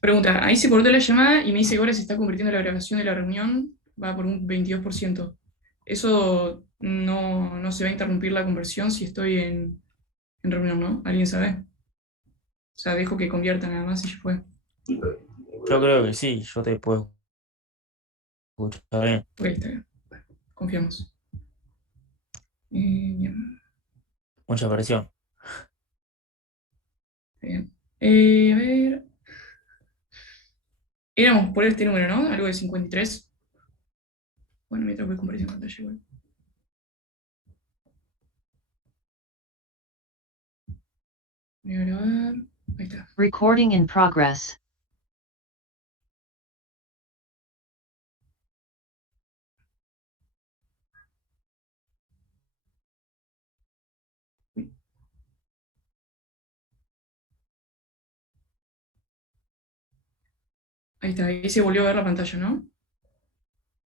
Pregunta, ahí se cortó la llamada y me dice que ahora se está convirtiendo la grabación de la reunión, va por un 22%. Eso no se va a interrumpir la conversión si estoy en reunión, ¿no? ¿Alguien sabe? O sea, dejo que convierta nada más y ya fue. Yo creo que sí, yo te puedo escuchar bien. Ok, está bien. Confiamos. Bien, Mucha presión. está bien. A ver. Éramos por este número, ¿no? Algo de 53. Bueno, mientras voy compartiendo pantalla igual. Voy a grabar. Ahí está. Recording in progress. Ahí está. Ahí se volvió a ver la pantalla, ¿no?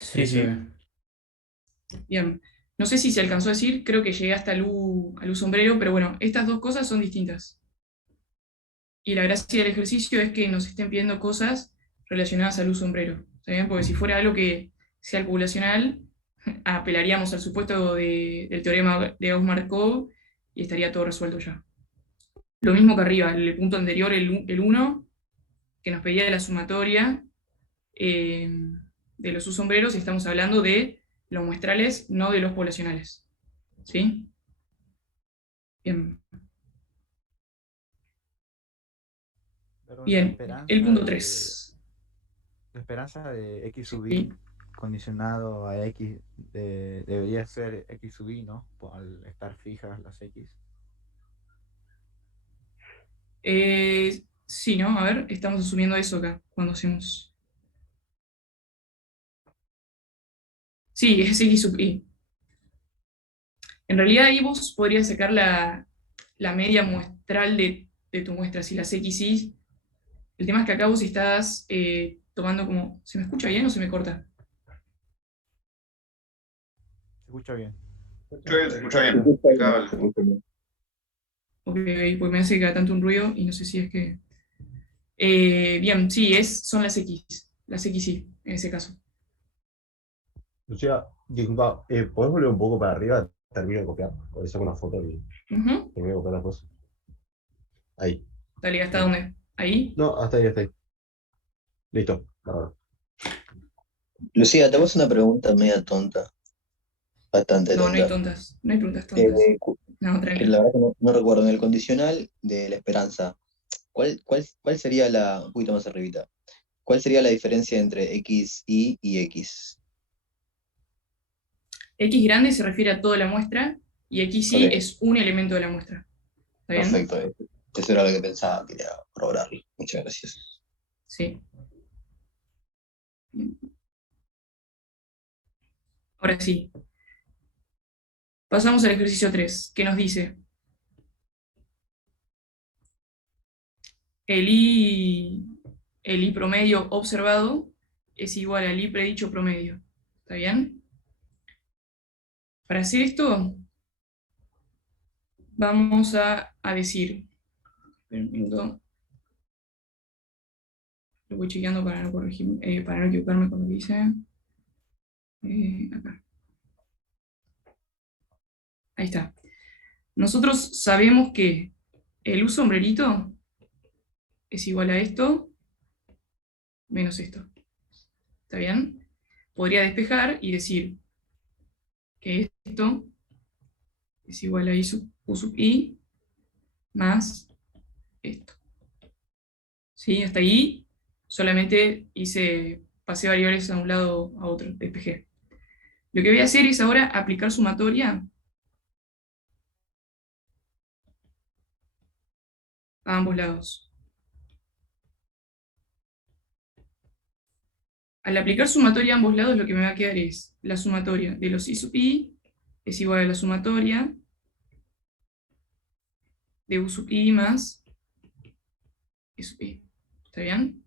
Sí, sí. Bien. No sé si se alcanzó a decir, creo que llegué hasta al sombrero, pero bueno, estas dos cosas son distintas. Y la gracia del ejercicio es que nos estén pidiendo cosas relacionadas al sombrero. ¿Está bien? Porque si fuera algo que sea poblacional, apelaríamos al supuesto del teorema de Gauss-Markov y estaría todo resuelto ya. Lo mismo que arriba, el punto anterior, el 1, que nos pedía de la sumatoria eh, de los subsombreros, y estamos hablando de los muestrales, no de los poblacionales. ¿Sí? Bien. Perdón, Bien, el punto 3. la esperanza de x sub Sí. i condicionado a x debería ser x sub i, ¿no? Al estar fijas las x. Sí, ¿no? A ver, estamos asumiendo eso acá, cuando hacemos... Sí, es x sub i. En realidad ahí vos podrías sacar la media muestral de tu muestra, si las x y. El tema es que acá vos estás tomando como... ¿Se me escucha bien o se me corta? Se escucha bien. Se escucha bien. Acá Ok, pues me hace cada tanto un ruido y no sé si es que... bien, sí, son las x y, en ese caso. Lucía, disculpa, ¿podés volver un poco para arriba? Termino de copiar. Por eso saco una foto y Ujú. termino de copiar las cosas. Ahí. Dale, ¿hasta Ahí. dónde? ¿Ahí? No, hasta ahí, hasta ahí. Listo. Bárbaro. Lucía, te hago una pregunta media tonta, bastante No, no hay tonta. tontas. No hay preguntas tontas. Eh, cu- No, que tranqui. la verdad que no recuerdo, en el condicional de la esperanza, ¿cuál sería un poquito más arribita, cuál sería la diferencia entre x, y x? X grande se refiere a toda la muestra y x y Ok, es un elemento de la muestra. ¿Está bien? perfecto. Eso era lo que pensaba, quería corroborarlo. Muchas gracias. Sí. Ahora sí. Pasamos al ejercicio 3, que nos dice el I, el I promedio observado es igual al I predicho promedio. ¿Está bien? Para hacer esto, vamos a decir, espera un minuto, lo voy chequeando para no corregir, para no equivocarme con lo que dice. Acá. Ahí está. Nosotros sabemos que el U sombrerito es igual a esto menos esto. ¿Está bien? Podría despejar y decir que esto es igual a U sub I más esto. ¿Sí? Hasta ahí solamente pasé variables a un lado a otro, despejé. Lo que voy a hacer es ahora aplicar sumatoria a ambos lados. Al aplicar sumatoria a ambos lados, lo que me va a quedar es la sumatoria de los I sub I es igual a la sumatoria de U sub I más I sub I. ¿Está bien?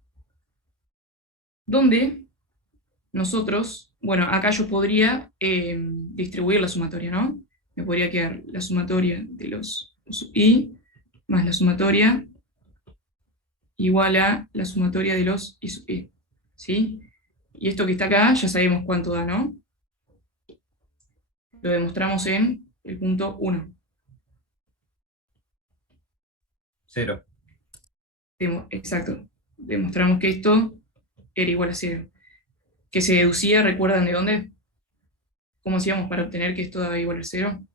Donde nosotros, bueno, acá yo podría distribuir la sumatoria, ¿no? Me podría quedar la sumatoria de los U sub I más la sumatoria igual a la sumatoria de los I sub i. ¿Sí? Y esto que está acá ya sabemos cuánto da, ¿no? Lo demostramos en el punto 1. 0. Exacto. Demostramos que esto era igual a 0. Que se deducía, ¿recuerdan de dónde? ¿Cómo hacíamos para obtener que esto daba igual a 0?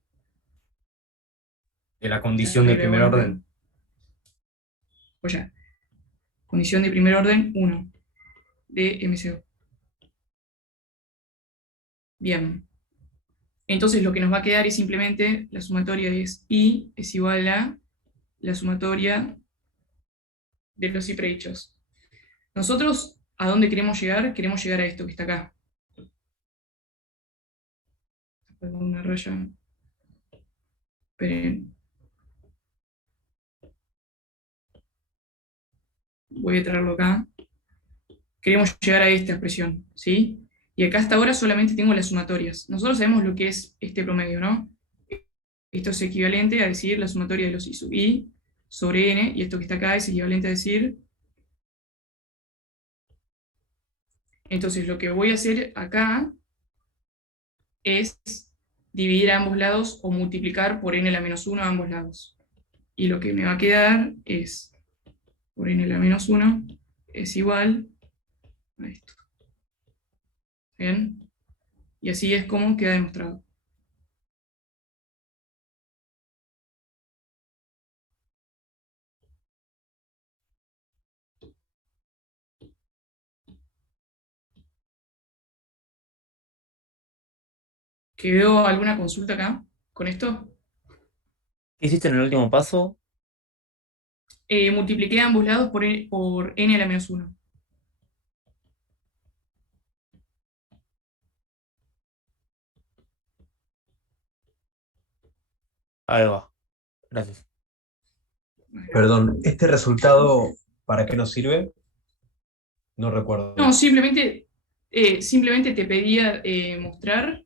De la condición de primer orden. Pues ya. Condición de primer orden 1 de MCO. Bien. Entonces lo que nos va a quedar es simplemente la sumatoria es I es igual a la sumatoria de los I predichos. Nosotros, ¿a dónde queremos llegar? Queremos llegar a esto que está acá. Una raya. Esperen. Voy a traerlo acá. Queremos llegar a esta expresión, ¿sí? Y acá hasta ahora solamente tengo las sumatorias. Nosotros sabemos lo que es este promedio, ¿no? Esto es equivalente a decir la sumatoria de los I sub i sobre n, y esto que está acá es equivalente a decir... Entonces lo que voy a hacer acá es dividir a ambos lados o multiplicar por n a la menos 1 a ambos lados. Y lo que me va a quedar es, por n a la menos 1 es igual a esto. ¿Bien? Y así es como queda demostrado. ¿Quedó alguna consulta acá con esto? ¿Qué hiciste en el último paso? Multipliqué a ambos lados por n a la menos 1. Ahí va. Gracias. Perdón, ¿este resultado para qué nos sirve? No recuerdo. No, simplemente te pedía demostrar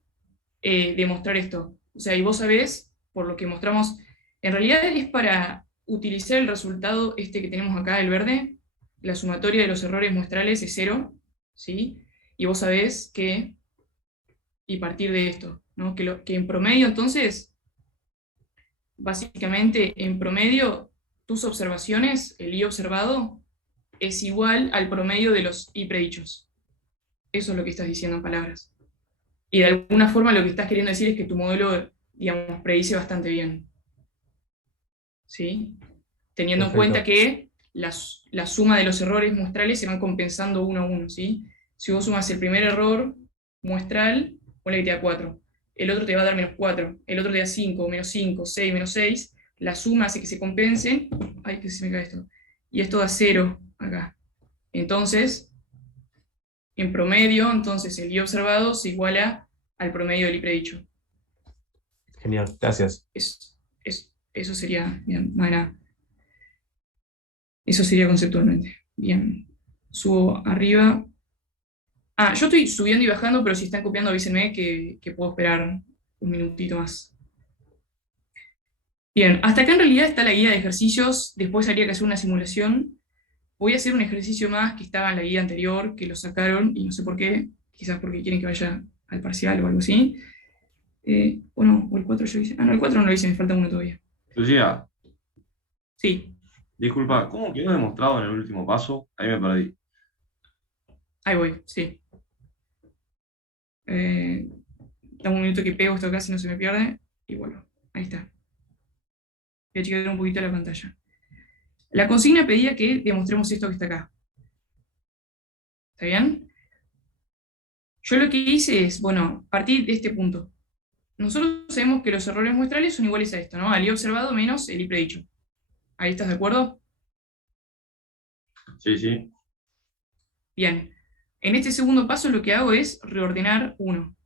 esto. O sea, y vos sabés, por lo que mostramos, en realidad es para utilizar el resultado este que tenemos acá, el verde, la sumatoria de los errores muestrales es 0, ¿sí? Y vos sabés que, y partir de esto, ¿no? Que en promedio, entonces, básicamente, en promedio, tus observaciones, el I observado, es igual al promedio de los I predichos. Eso es lo que estás diciendo en palabras. Y de alguna forma lo que estás queriendo decir es que tu modelo, digamos, predice bastante bien. ¿Sí? Teniendo Perfecto. en cuenta que la suma de los errores muestrales se van compensando uno a uno, ¿sí? Si vos sumas el primer error muestral, ponle que te da 4. El otro te va a dar menos 4. El otro te da 5, menos 5, 6, menos 6. La suma hace que se compensen. Ay, que se me cae esto. Y esto da 0 acá. Entonces, en promedio, entonces el I observado se iguala al promedio del I predicho. Genial, gracias. Eso sería, bien, no hay nada. Eso sería conceptualmente. Bien, subo arriba. Yo estoy subiendo y bajando, pero si están copiando avísenme que puedo esperar un minutito más. Bien, hasta acá en realidad está la guía de ejercicios. Después habría que hacer una simulación. Voy a hacer un ejercicio más que estaba en la guía anterior, que lo sacaron, y no sé por qué, quizás porque quieren que vaya al parcial o algo así. O no, o el 4 yo hice. No, el 4 no lo hice, me falta uno todavía. Lucía, Sí, disculpa, ¿cómo quedó demostrado en el último paso? Ahí me perdí. ahí voy, sí. Dame un minuto que pego esto acá si no se me pierde, y vuelvo. Ahí está. Voy a chequear un poquito la pantalla. La consigna pedía que demostremos esto que está acá. ¿Está bien? Yo lo que hice es, bueno, partir de este punto. Nosotros sabemos que los errores muestrales son iguales a esto, ¿no? Al I observado menos el I predicho. ¿Ahí estás de acuerdo? Sí, sí. Bien. En este segundo paso lo que hago es reordenar 1.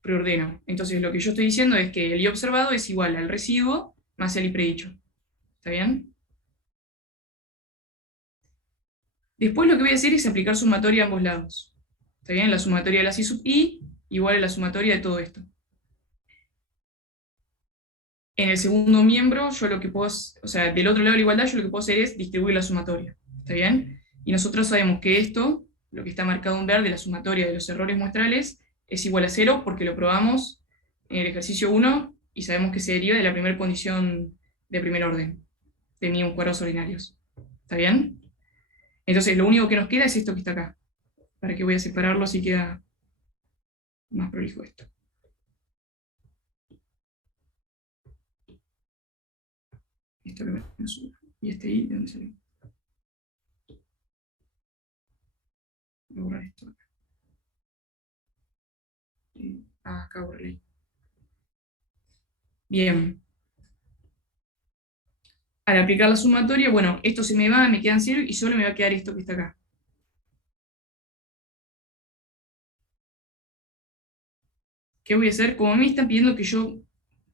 Preordeno. Entonces lo que yo estoy diciendo es que el I observado es igual al residuo más el I predicho. ¿Está bien? Después lo que voy a hacer es aplicar sumatoria a ambos lados. ¿Está bien? La sumatoria de las I sub i igual a la sumatoria de todo esto. En el segundo miembro, yo lo que puedo, o sea, del otro lado de la igualdad, yo lo que puedo hacer es distribuir la sumatoria. ¿Está bien? Y nosotros sabemos que esto, lo que está marcado en verde, la sumatoria de los errores muestrales, es igual a 0 porque lo probamos en el ejercicio 1 y sabemos que se deriva de la primera condición de primer orden, de mínimos cuadrados ordinarios. ¿Está bien? Entonces, lo único que nos queda es esto que está acá. Para que voy a separarlo así queda más prolijo esto. Esto lo menos 1. ¿Y este i de dónde salió? Voy a borrar esto acá. Acá borré. Bien. Al aplicar la sumatoria, bueno, esto se me va, me quedan 0 y solo me va a quedar esto que está acá. ¿Qué voy a hacer? Como me están pidiendo que yo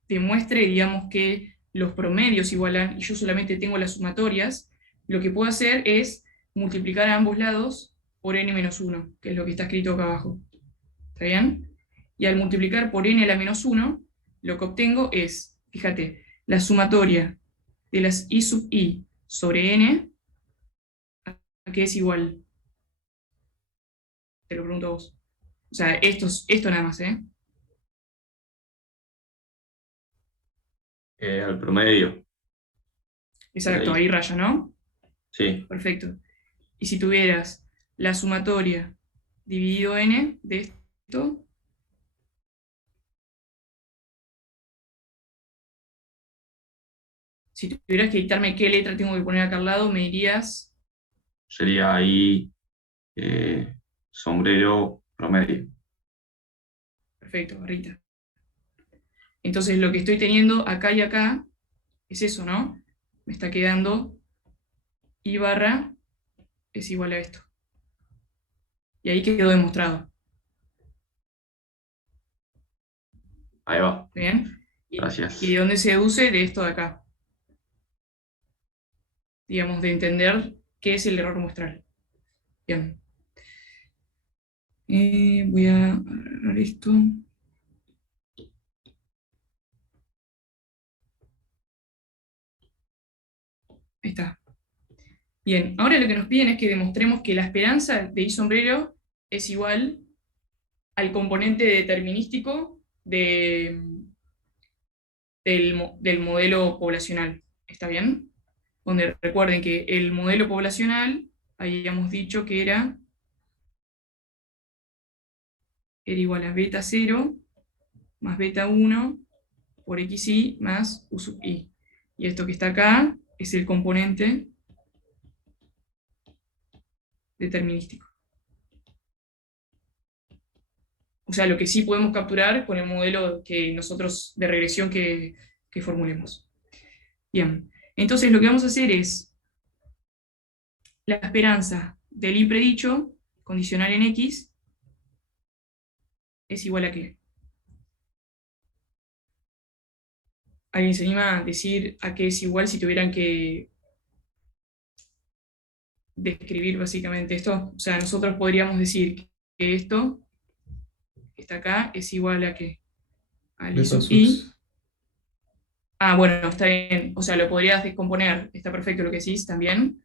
demuestre, digamos, que los promedios igualan y yo solamente tengo las sumatorias, lo que puedo hacer es multiplicar a ambos lados por n-1, que es lo que está escrito acá abajo. ¿Está bien? Y al multiplicar por n a la menos 1, lo que obtengo es, fíjate, la sumatoria de las i sub i sobre n, ¿a qué es igual? Te lo pregunto a vos. O sea, esto nada más, ¿eh? Al promedio. Exacto, Ahí. ahí raya, ¿no? Sí, Perfecto. Y si tuvieras la sumatoria dividido n de esto, si tuvieras que dictarme qué letra tengo que poner acá al lado, me dirías, sería ahí sombrero promedio. perfecto, barrita. Entonces lo que estoy teniendo acá y acá es eso, ¿no? Me está quedando i barra es igual a esto. Y ahí quedó demostrado. Ahí va. ¿Está bien? Gracias. ¿Y de dónde se deduce? De esto de acá. Digamos, de entender qué es el error muestral. Bien. Voy a agarrar esto. Ahí está. Bien, ahora lo que nos piden es que demostremos que la esperanza de i sombrero es igual al componente determinístico del modelo poblacional. ¿Está bien? Donde recuerden que el modelo poblacional, habíamos dicho que era igual a beta 0 más beta 1 por xi más u sub i. Y esto que está acá es el componente determinístico. O sea, lo que sí podemos capturar con el modelo que nosotros de regresión que formulemos. Bien, entonces lo que vamos a hacer es la esperanza del i predicho, condicional en x, es igual a qué. ¿Alguien se anima a decir a qué es igual si tuvieran que describir básicamente esto? O sea, nosotros podríamos decir que esto que está acá es igual a qué. Al i sub i. Ah, bueno, está bien. O sea, lo podrías descomponer. Está perfecto lo que decís también.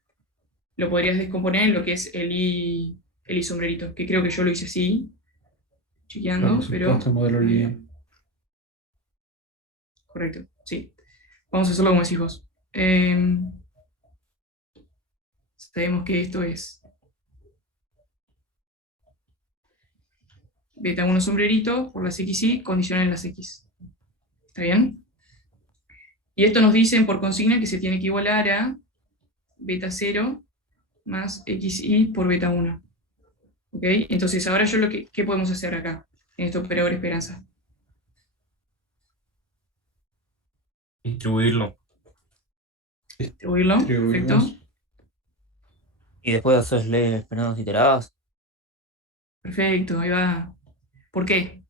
Lo podrías descomponer en lo que es el i sombrerito, que creo que yo lo hice así, chequeando, pero... modelo lineal. Correcto, sí. Vamos a hacerlo como decís vos. Sabemos que esto es beta 1 sombrerito por las xy condicional en las x. ¿Está bien? Y esto nos dicen por consigna que se tiene que igualar a beta 0 más xy por beta 1. ¿Ok? Entonces ahora yo ¿qué podemos hacer acá? En este operador esperanza. Distribuirlo. Distribuirlo, perfecto. Y después hacerle esperadas iteradas. Perfecto, ahí va. ¿Por qué?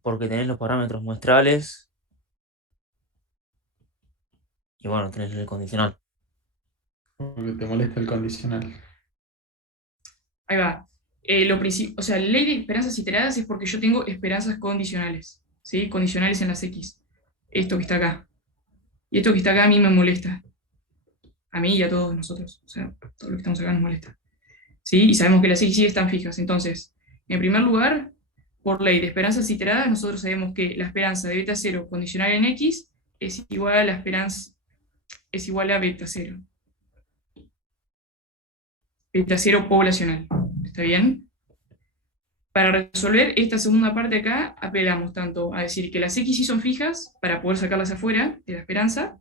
Porque tenés los parámetros muestrales. Y bueno, tenés el condicional. Porque te molesta el condicional. Ahí va. O sea, la ley de esperanzas iteradas es porque yo tengo esperanzas condicionales, ¿sí? Condicionales en las X. esto que está acá. Y esto que está acá a mí me molesta. A mí y a todos nosotros. O sea, todo lo que estamos acá nos molesta. ¿Sí? Y sabemos que las X y Y están fijas. Entonces, en primer lugar, por ley de esperanzas iteradas, nosotros sabemos que la esperanza de beta 0 condicional en X es igual a la esperanza, es igual a beta 0. Beta 0 poblacional. ¿Está bien? Para resolver esta segunda parte acá, apelamos tanto a decir que las X y son fijas para poder sacarlas afuera de la esperanza,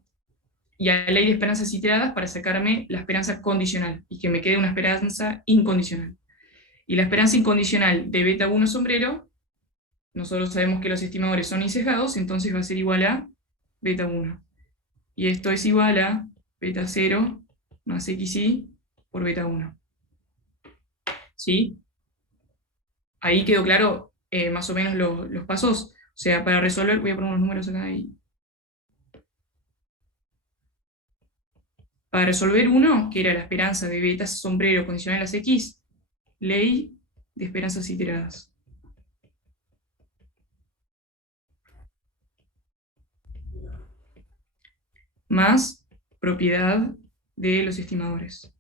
y a la ley de esperanzas iteradas para sacarme la esperanza condicional y que me quede una esperanza incondicional. Y la esperanza incondicional de beta 1 sombrero, nosotros sabemos que los estimadores son insesgados, entonces va a ser igual a beta 1. Y esto es igual a beta 0 más XY por beta 1. ¿Sí? Ahí quedó claro más o menos los pasos. O sea, para resolver, voy a poner unos números acá. Para resolver uno, que era la esperanza de beta sombrero condicional a las X, ley de esperanzas iteradas. Más propiedad de los estimadores,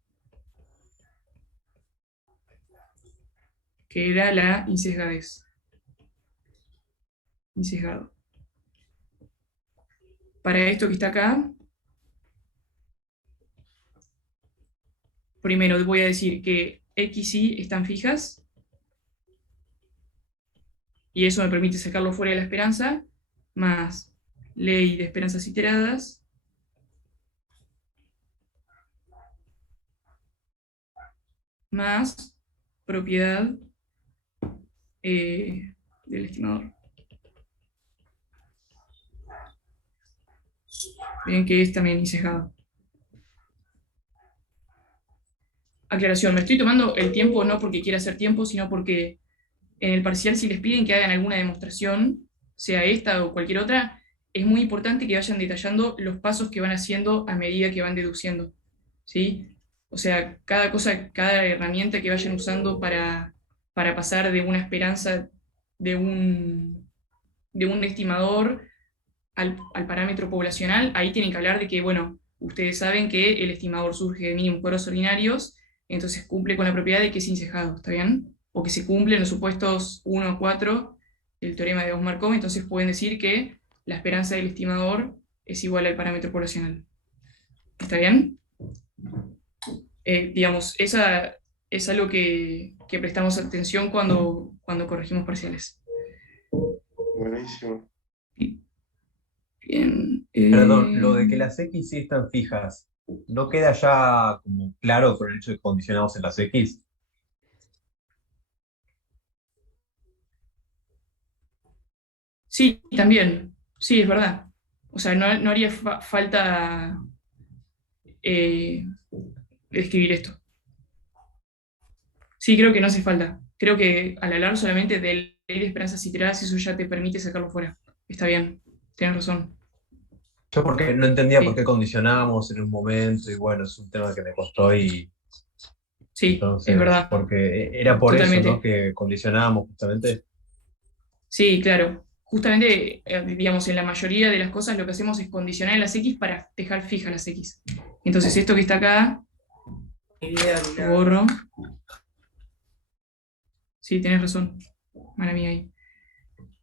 que era la insesgadez. Insesgado. Para esto que está acá, primero voy a decir que X y Y están fijas, y eso me permite sacarlo fuera de la esperanza, más ley de esperanzas iteradas, más propiedad del estimador. Ven que es también insesgado. Aclaración, me estoy tomando el tiempo no porque quiera hacer tiempo, sino porque en el parcial si les piden que hagan alguna demostración, sea esta o cualquier otra, es muy importante que vayan detallando los pasos que van haciendo a medida que van deduciendo. ¿Sí? O sea, cada cosa, cada herramienta que vayan usando para pasar de una esperanza de un estimador al parámetro poblacional, ahí tienen que hablar de que, bueno, ustedes saben que el estimador surge de mínimos cuadros ordinarios, entonces cumple con la propiedad de que es insesgado, ¿está bien? O que se cumplen los supuestos 1 a 4 del teorema de Gauss-Markov, entonces pueden decir que la esperanza del estimador es igual al parámetro poblacional. ¿Está bien? Digamos, esa es algo que prestamos atención cuando corregimos parciales. Buenísimo. Bien. Perdón, lo de que las X sí están fijas, ¿no queda ya como claro por el hecho de que condicionamos en las X? Sí, también. Sí, es verdad. O sea, no haría falta escribir esto. Sí, creo que no hace falta. Creo que al hablar solamente de ley de esperanzas iteradas, eso ya te permite sacarlo fuera. Está bien, tienes razón. Yo porque no entendía Sí. por qué condicionábamos en un momento y bueno, es un tema que me costó y Sí, entonces, es verdad. porque era por Totalmente. eso, ¿no? Que condicionábamos justamente. Sí, claro. Justamente, digamos, en la mayoría de las cosas lo que hacemos es condicionar las X para dejar fijas las X. Entonces esto que está acá, lo borro. Sí, tenés razón. Mala mía ahí.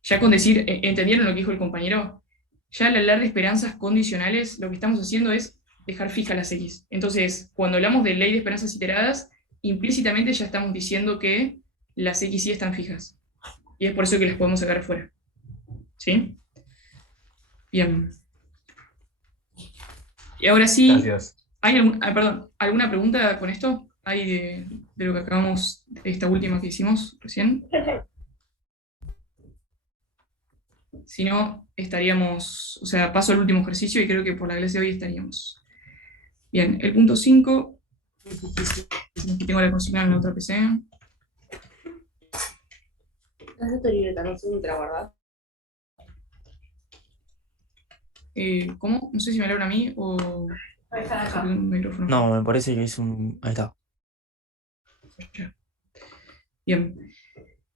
Ya con decir, ¿entendieron lo que dijo el compañero? Ya al hablar de esperanzas condicionales, lo que estamos haciendo es dejar fijas las X. Entonces, cuando hablamos de ley de esperanzas iteradas, implícitamente ya estamos diciendo que las X sí están fijas. Y es por eso que las podemos sacar afuera. ¿Sí? Bien. Y ahora sí, Gracias. ¿hay alguna pregunta con esto? ¿Hay de lo que acabamos, de esta última que hicimos recién? Si no, estaríamos, o sea, paso al último ejercicio y creo que por la clase de hoy estaríamos. Bien, el punto 5, aquí tengo la consigna en la otra PC. ¿Haces tu libreta? No sé si te la guardás. ¿Cómo? No sé si me hablaron a mí o Ahí está acá. un micrófono. No, me parece que es un. Ahí está. Bien.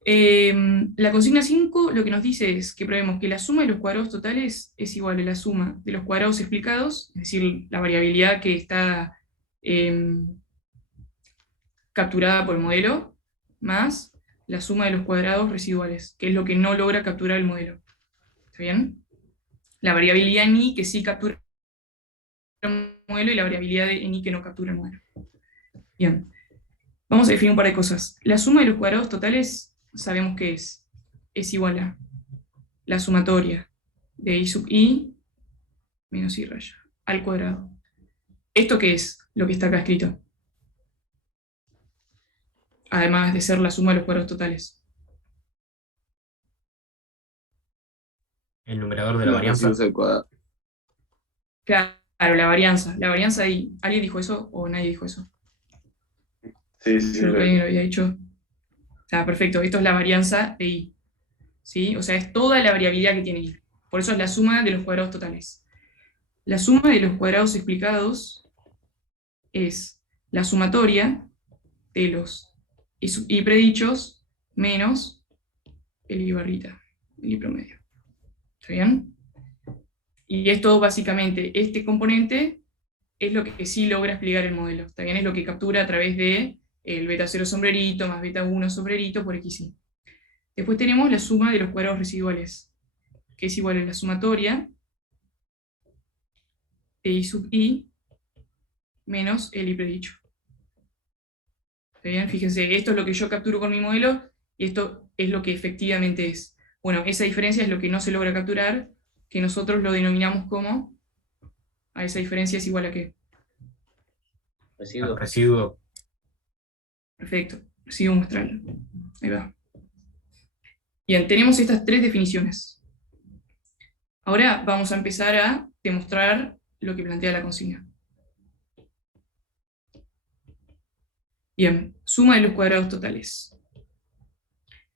La consigna 5 lo que nos dice es que probemos que la suma de los cuadrados totales es igual a la suma de los cuadrados explicados, es decir, la variabilidad que está capturada por el modelo, más la suma de los cuadrados residuales, que es lo que no logra capturar el modelo. ¿Está bien? La variabilidad en i que sí captura el modelo y la variabilidad en i que no captura el modelo. Bien. Vamos a definir un par de cosas. La suma de los cuadrados totales sabemos que es igual a la sumatoria de i sub i menos i raya al cuadrado. ¿Esto qué es? Lo que está acá escrito. Además de ser la suma de los cuadrados totales. El numerador de la Los varianza. residuos del cuadrado. Claro, la varianza. La varianza de i. ¿Alguien dijo eso o nadie dijo eso? Sí, sí, Creo que alguien lo había dicho. Está perfecto. Esto es la varianza de i. ¿Sí? O sea, es toda la variabilidad que tiene i. Por eso es la suma de los cuadrados totales. La suma de los cuadrados explicados es la sumatoria de los i predichos menos el i barrita, el i promedio. ¿Está bien? Y esto básicamente, este componente es lo que sí logra explicar el modelo. ¿Está bien? Es lo que captura a través de el beta 0 sombrerito más beta 1 sombrerito por xi. Después tenemos la suma de los cuadrados residuales, que es igual a la sumatoria de i sub i menos el i predicho. ¿Está bien? Fíjense, esto es lo que yo capturo con mi modelo, y esto es lo que efectivamente es. Bueno, esa diferencia es lo que no se logra capturar, que nosotros lo denominamos como, a esa diferencia es igual a ¿qué? Al residuo. Perfecto, residuo muestral. Ahí va. Bien, tenemos estas tres definiciones. Ahora vamos a empezar a demostrar lo que plantea la consigna. Bien, suma de los cuadrados totales.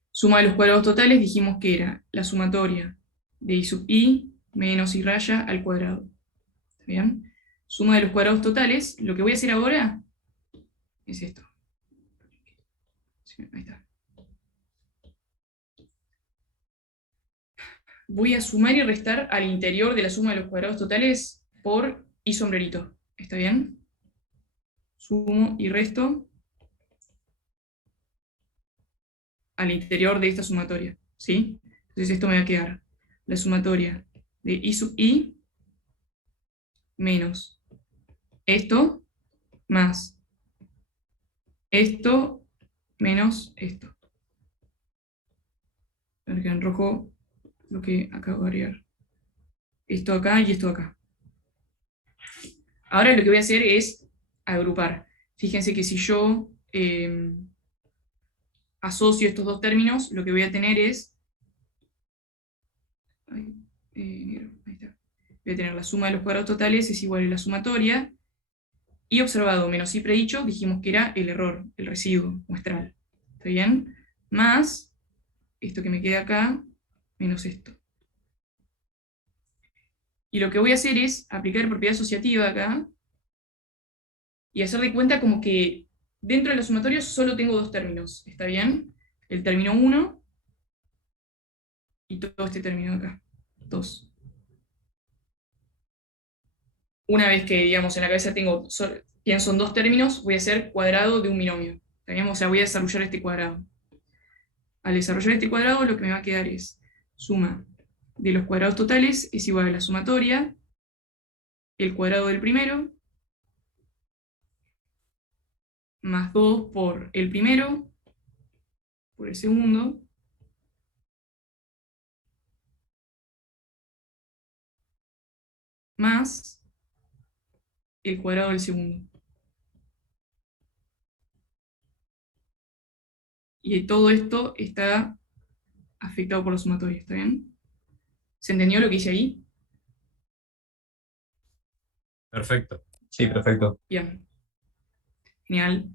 Suma de los cuadrados totales dijimos que era la sumatoria de i sub i menos i raya al cuadrado. ¿Está bien? Suma de los cuadrados totales, lo que voy a hacer ahora es esto. Sí, ahí está. Voy a sumar y restar al interior de la suma de los cuadrados totales por i sombrerito. ¿Está bien? Sumo y resto al interior de esta sumatoria. ¿Sí? Entonces esto me va a quedar la sumatoria de i sub i menos esto más esto menos esto. Porque en rojo lo que acabo de agregar. Esto acá y esto acá. Ahora lo que voy a hacer es agrupar. Fíjense que si yo asocio estos dos términos, lo que voy a tener es... ahí está. Voy a tener la suma de los cuadrados totales es igual a la sumatoria, y observado menos i predicho, dijimos que era el error, el residuo muestral. ¿Está bien? Más esto que me queda acá, menos esto. Y lo que voy a hacer es aplicar propiedad asociativa acá, y hacer de cuenta como que dentro de la sumatoria solo tengo dos términos. ¿Está bien? El término 1 y todo este término de acá. 2. Una vez que, digamos, en la cabeza pienso en dos términos, voy a hacer cuadrado de un binomio. ¿Está bien? O sea, voy a desarrollar este cuadrado. Al desarrollar este cuadrado, lo que me va a quedar es suma de los cuadrados totales es igual a la sumatoria, el cuadrado del primero, más 2 por el primero, por el segundo, más el cuadrado del segundo. Y todo esto está afectado por la sumatoria, ¿está bien? ¿Se entendió lo que hice ahí? Perfecto. Sí, perfecto. Bien. Genial.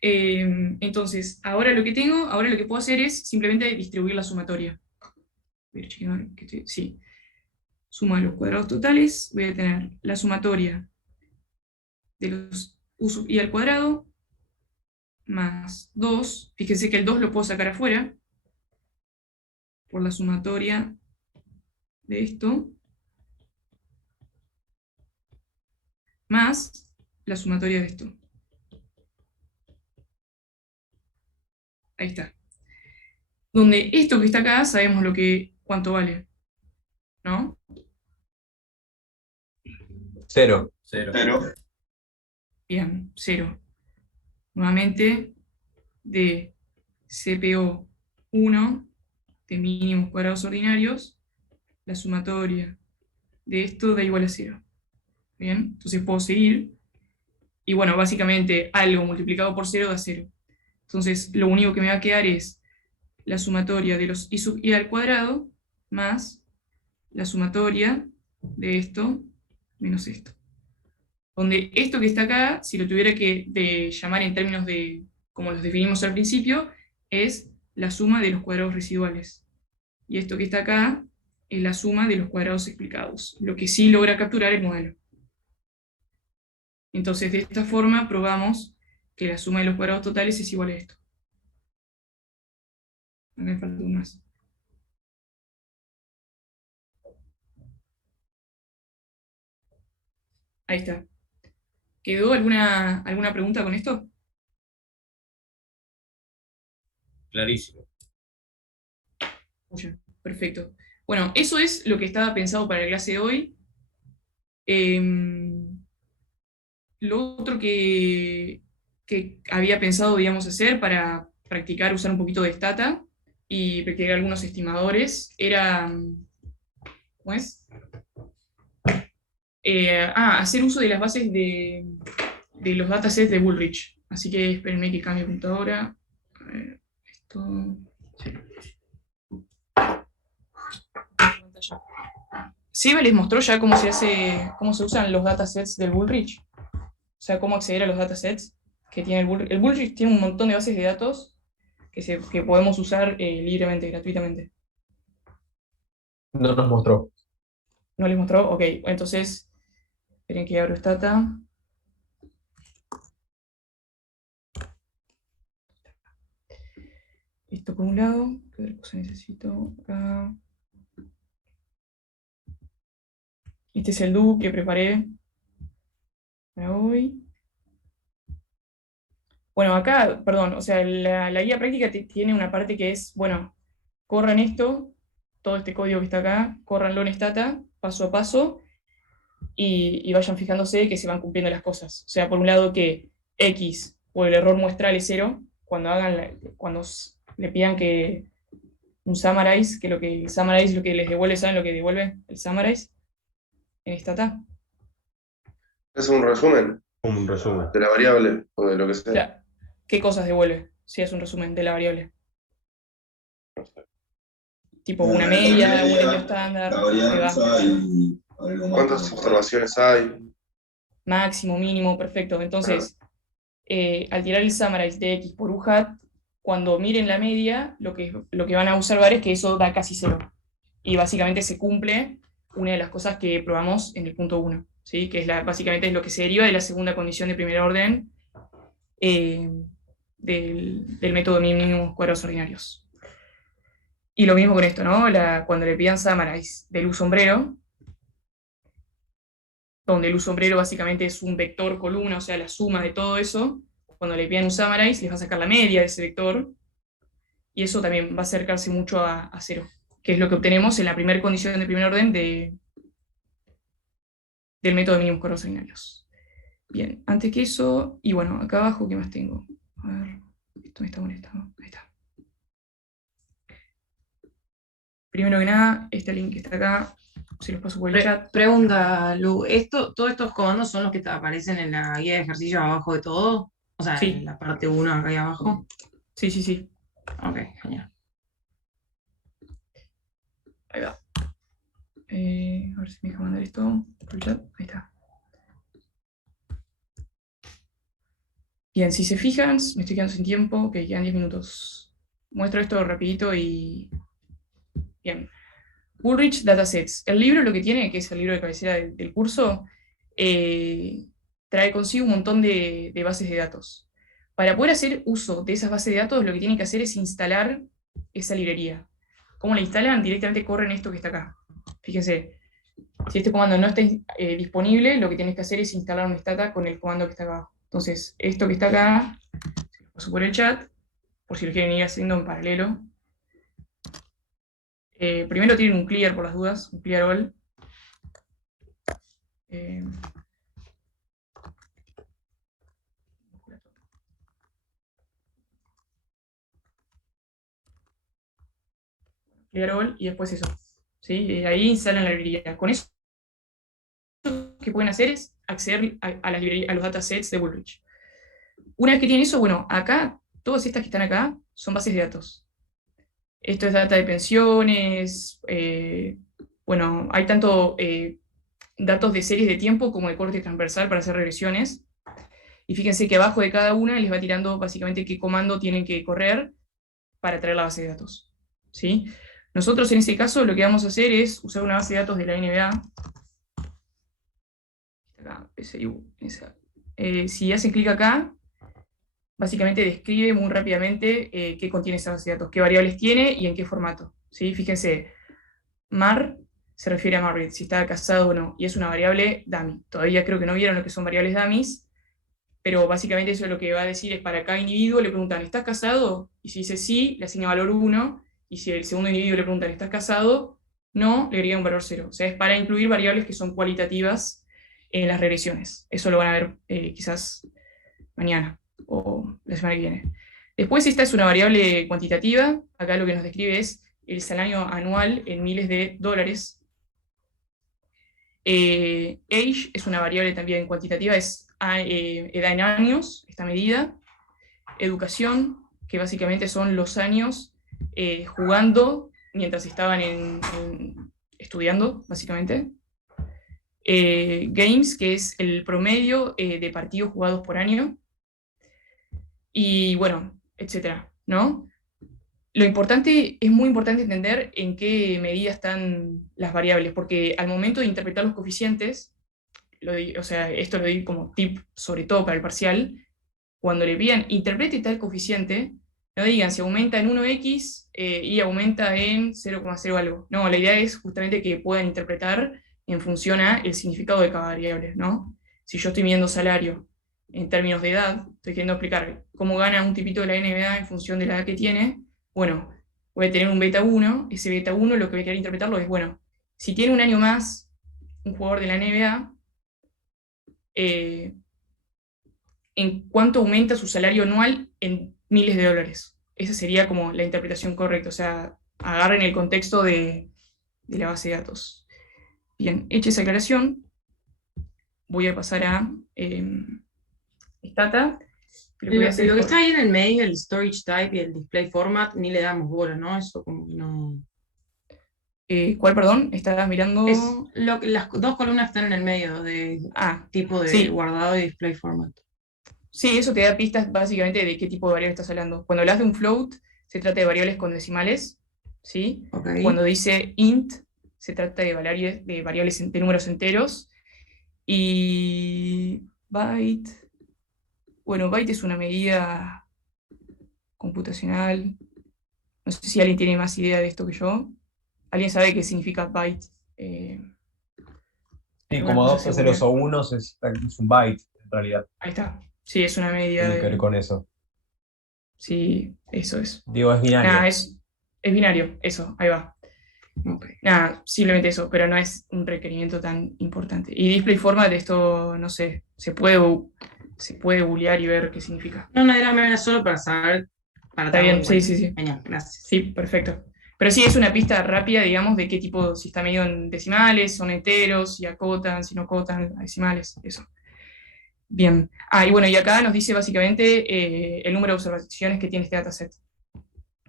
Entonces, ahora lo que puedo hacer es simplemente distribuir la sumatoria. Voy a chequear que sí. Suma de los cuadrados totales, voy a tener la sumatoria de los u sub i al cuadrado, más 2. Fíjense que el 2 lo puedo sacar afuera por la sumatoria de esto, más la sumatoria de esto. Ahí está. Donde esto que está acá, sabemos cuánto vale, ¿no? 0. Pero Bien, 0. Nuevamente, de CPO 1, de mínimos cuadrados ordinarios, la sumatoria de esto da igual a 0. Bien, entonces puedo seguir. Y bueno, básicamente algo multiplicado por 0 da 0. Entonces lo único que me va a quedar es la sumatoria de los i sub i al cuadrado más la sumatoria de esto menos esto. Donde esto que está acá, si lo tuviera que llamar en términos de como los definimos al principio, es la suma de los cuadrados residuales. Y esto que está acá es la suma de los cuadrados explicados, lo que sí logra capturar el modelo. Entonces, de esta forma probamos que la suma de los cuadrados totales es igual a esto. Acá me falta uno más. Ahí está. ¿Quedó alguna pregunta con esto? Clarísimo. Oye, perfecto. Bueno, eso es lo que estaba pensado para la clase de hoy. Lo otro que había pensado, digamos, hacer para practicar, usar un poquito de Stata y practicar algunos estimadores, era, ¿cómo es? Hacer uso de las bases de los datasets de Bullrich. Así que espérenme que cambie de computadora. A ver, esto... Seba les mostró ya cómo se usan los datasets del Bullrich. O sea, cómo acceder a los datasets que tiene el Bullrich. El Bullrich tiene un montón de bases de datos que podemos usar libremente, gratuitamente. No nos mostró. ¿No les mostró? Ok, entonces, esperen que abro Stata. Esto por un lado. ¿Qué otra cosa necesito? Acá. Este es el do que preparé para hoy. Bueno, acá, perdón, o sea, la guía práctica tiene una parte que es, bueno, corran esto, todo este código que está acá, córranlo en Stata, paso a paso, y vayan fijándose que se van cumpliendo las cosas. O sea, por un lado que X o el error muestral es 0, cuando le pidan que un summarize, que el summarize lo que les devuelve, ¿saben lo que devuelve el summarize? En Stata. es un resumen Un resumen. de la variable o de lo que sea. Claro. ¿Qué cosas devuelve? Si es un resumen de la variable. Tipo una media, un envío estándar, ¿Cuántas observaciones hay? máximo, mínimo, perfecto. Entonces, al tirar el summarize de X por U hat, cuando miren la media, lo que van a observar es que eso da casi 0. Y básicamente se cumple una de las cosas que probamos en el punto 1, ¿sí? Que es básicamente es lo que se deriva de la segunda condición de primer orden del método de mínimos cuadrados ordinarios. Y lo mismo con esto, ¿no? Cuando le pidan summarize del U sombrero, donde el U sombrero básicamente es un vector columna, o sea, la suma de todo eso, cuando le pidan un summarize, les va a sacar la media de ese vector, y eso también va a acercarse mucho a 0, que es lo que obtenemos en la primera condición de primer orden del método de mínimos cuadrados ordinarios. Bien, antes que eso, y bueno, acá abajo, ¿qué más tengo? A ver, esto me está molestando. Ahí está. Primero que nada, este link que está acá, se los paso por el chat. Pregunta, Lu, ¿todos estos comandos son los que te aparecen en la guía de ejercicio abajo de todo? O sea, Sí. en la parte 1 acá ahí abajo. Sí, sí, sí. Ok, genial. Ahí va. A ver si me deja mandar esto por el chat. Ahí está. Bien, si se fijan, me estoy quedando sin tiempo, que quedan 10 minutos. Muestro esto rapidito y... Bien. Bullrich Datasets. El libro lo que tiene, que es el libro de cabecera del curso, trae consigo un montón de bases de datos. Para poder hacer uso de esas bases de datos, lo que tienen que hacer es instalar esa librería. ¿Cómo la instalan? Directamente corren esto que está acá. Fíjense, si este comando no está disponible, lo que tienes que hacer es instalar un stata con el comando que está acá abajo. Entonces, esto que está acá, se lo paso por el chat, por si lo quieren ir haciendo en paralelo. Primero tienen un clear por las dudas, un clear all. Clear all y después eso. ¿Sí? Y ahí instalan la librería. Con eso lo que pueden hacer es acceder a los datasets de Woolrich. Una vez que tienen eso, bueno, acá, todas estas que están acá son bases de datos. Esto es data de pensiones, bueno, hay tanto datos de series de tiempo como de corte transversal para hacer regresiones. Y fíjense que abajo de cada una les va tirando básicamente qué comando tienen que correr para traer la base de datos. ¿Sí? Nosotros en este caso lo que vamos a hacer es usar una base de datos de la NBA. Acá, si hacen clic acá, básicamente describe muy rápidamente qué contiene esa base de datos, qué variables tiene y en qué formato. ¿Sí? Fíjense, Mar se refiere a Married, si está casado o no, y es una variable dummy. Todavía creo que no vieron lo que son variables dummies, pero básicamente eso es lo que va a decir es para cada individuo, le preguntan, ¿estás casado? Y si dice sí, le asigna valor 1, y si el segundo individuo le preguntan, ¿estás casado? No, le agrega un valor 0. O sea, es para incluir variables que son cualitativas en las regresiones. Eso lo van a ver quizás mañana o la semana que viene. Después esta es una variable cuantitativa, acá lo que nos describe es el salario anual en miles de dólares. Age es una variable también cuantitativa, es edad en años, esta medida. Educación, que básicamente son los años jugando mientras estaban estudiando, básicamente. Games, que es el promedio de partidos jugados por año. Y bueno, etcétera, ¿no? Lo importante, es muy importante entender en qué medida están las variables, porque al momento de interpretar los coeficientes, o sea, esto lo di como tip sobre todo para el parcial, cuando le pidan interprete tal coeficiente, no digan si aumenta en 1x y aumenta en 0,0 algo. No, la idea es justamente que puedan interpretar en función a el significado de cada variable, ¿no? Si yo estoy midiendo salario en términos de edad, estoy queriendo explicar cómo gana un tipito de la NBA en función de la edad que tiene, bueno, voy a tener un beta 1, ese beta 1 lo que voy a querer interpretarlo es, bueno, si tiene un año más un jugador de la NBA, en cuánto aumenta su salario anual en miles de dólares. Esa sería como la interpretación correcta, o sea, agarren el contexto de la base de datos. Bien, hecha esa aclaración, voy a pasar a Stata. Lo que está ahí en el medio, el storage type y el display format, ni le damos bola, ¿no? Eso como que no... ¿Cuál, perdón? ¿Estás mirando? Las dos columnas que están en el medio de tipo de sí. guardado y display format. Sí, eso te da pistas básicamente de qué tipo de variable estás hablando. Cuando hablas de un float, se trata de variables con decimales, ¿sí? Okay. Cuando dice int, se trata de variables de números enteros. Y byte, bueno, byte es una medida computacional. No sé si alguien tiene más idea de esto que yo. ¿Alguien sabe qué significa byte? Sí, como 2 ceros o unos es un byte, en realidad. Ahí está. Sí, es una medida. Tiene que ver con eso. Sí, eso es. Digo, es binario. Nada, es binario, eso, ahí va. Okay. Nada, simplemente eso, pero no es un requerimiento tan importante. Y display format, esto, no sé, se puede googlear y ver qué significa. No, era solo para saber. Está bien, sí. Genial, gracias. Sí, perfecto. Pero sí, es una pista rápida, digamos, de qué tipo, si está medido en decimales, son enteros, si acotan, si no acotan, a decimales, eso. Bien. Y bueno, y acá nos dice básicamente el número de observaciones que tiene este dataset.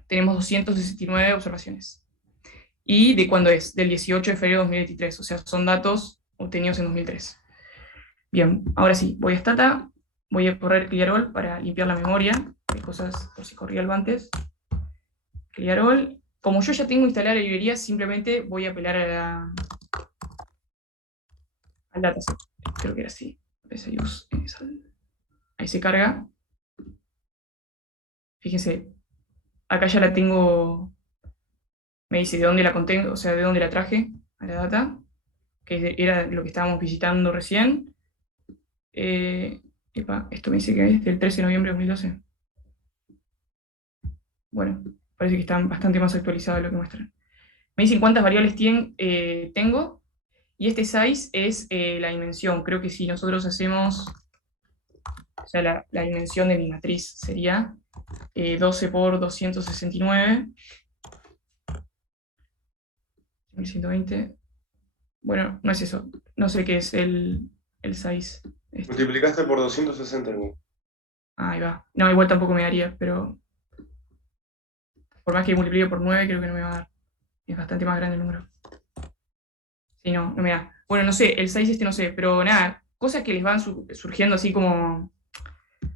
Tenemos 269 observaciones. ¿Y de cuándo es? Del 18 de febrero de 2023, o sea, son datos obtenidos en 2003. Bien, ahora sí, voy a Stata, voy a correr clear all para limpiar la memoria, hay cosas por si corría algo antes. Clear all. Como yo ya tengo instalada la librería, simplemente voy a apelar al dataset. Creo que era así. Ahí se carga. Fíjense, acá ya la tengo, me dice de dónde la contengo, o sea, de dónde la traje a la data, que era lo que estábamos visitando recién. Esto me dice que es del 13 de noviembre de 2012. Bueno, parece que están bastante más actualizados de lo que muestran. Me dicen cuántas variables tengo, y este size es la dimensión. Creo que si nosotros hacemos, o sea, la dimensión de mi matriz sería 12 por 269, 1120. Bueno, no es eso. No sé qué es el size. Multiplicaste por 269. Ahí va. No, igual tampoco me daría, pero por más que multiplique por 9, creo que no me va a dar. Es bastante más grande el número. Sí, no me da. Bueno, no sé, el size no sé, pero nada, cosas que les van surgiendo así como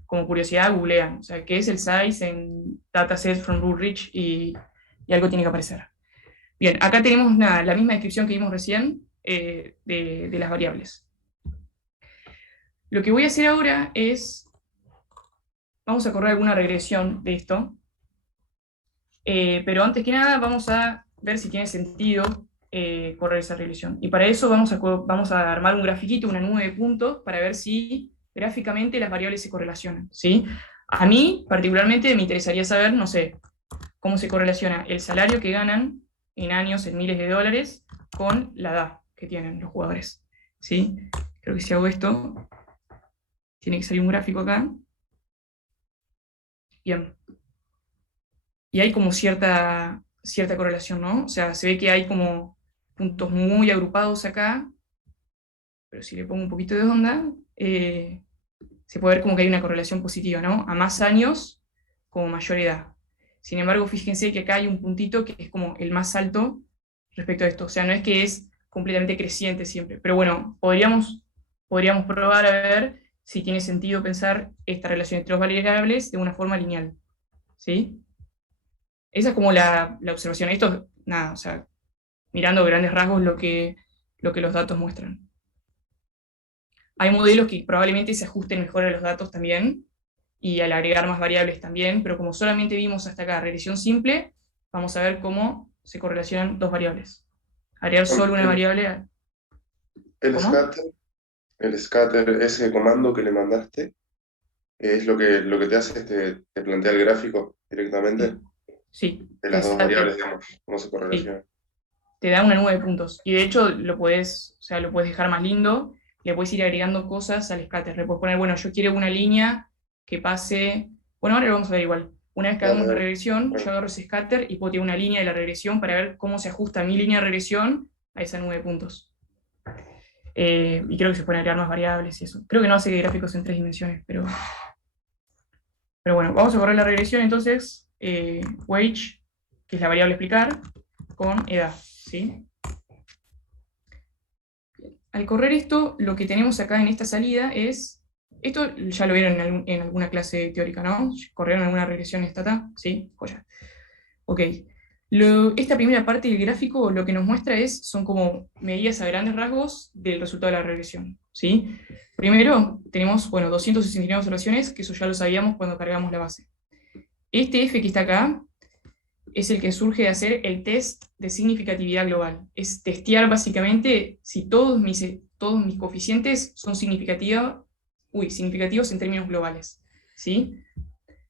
curiosidad, googlean. O sea, ¿qué es el size en dataset from Rich? Y algo tiene que aparecer. Bien, acá tenemos nada, la misma descripción que vimos recién de las variables. Lo que voy a hacer ahora es, vamos a correr alguna regresión de esto, pero antes que nada vamos a ver si tiene sentido correr esa regresión. Y para eso vamos a armar un grafiquito, una nube de puntos, para ver si gráficamente las variables se correlacionan, ¿sí? A mí, particularmente, me interesaría saber, no sé, cómo se correlaciona el salario que ganan en años, en miles de dólares, con la edad que tienen los jugadores, ¿sí? Creo que si hago esto, tiene que salir un gráfico acá. Bien. Y hay como cierta correlación, ¿no? O sea, se ve que hay como puntos muy agrupados acá, pero si le pongo un poquito de onda, se puede ver como que hay una correlación positiva, ¿no? A más años, como mayor edad. Sin embargo, fíjense que acá hay un puntito que es como el más alto respecto a esto. O sea, no es que es completamente creciente siempre. Pero bueno, podríamos probar a ver si tiene sentido pensar esta relación entre dos variables de una forma lineal. ¿Sí? Esa es como la observación. Esto, nada, o sea, mirando grandes rasgos lo que los datos muestran. Hay modelos que probablemente se ajusten mejor a los datos también, y al agregar más variables también, pero como solamente vimos hasta acá regresión simple, vamos a ver cómo se correlacionan dos variables. Agregar solo una variable. El ¿Cómo? scatter, el scatter, ese comando que le mandaste, es lo que te hace, te plantea el gráfico directamente Sí, de las dos variables, digamos, cómo se correlacionan. te da una nube de puntos. Y de hecho lo puedes dejar más lindo, le puedes ir agregando cosas al scatter. Le puedes poner, bueno, yo quiero una línea que pase. Bueno, ahora lo vamos a ver igual. Una vez que hagamos la regresión, yo agarro ese scatter y puedo tirar una línea de la regresión para ver cómo se ajusta mi línea de regresión a esa nube de puntos. Y creo que se pueden agregar más variables y eso. Creo que no hace gráficos en 3 dimensiones, pero bueno, vamos a correr la regresión entonces. Wage, que es la variable a explicar, con edad, ¿sí? Al correr esto, lo que tenemos acá en esta salida es, esto ya lo vieron en alguna clase teórica, ¿no? ¿Corrieron alguna regresión estata? Sí, joya. Ok. Esta primera parte del gráfico lo que nos muestra son como medidas a grandes rasgos del resultado de la regresión, ¿sí? Primero tenemos, bueno, 269 observaciones, que eso ya lo sabíamos cuando cargamos la base. Este F que está acá es el que surge de hacer el test de significatividad global. Es testear básicamente si todos mis coeficientes son significativos en términos globales, ¿sí?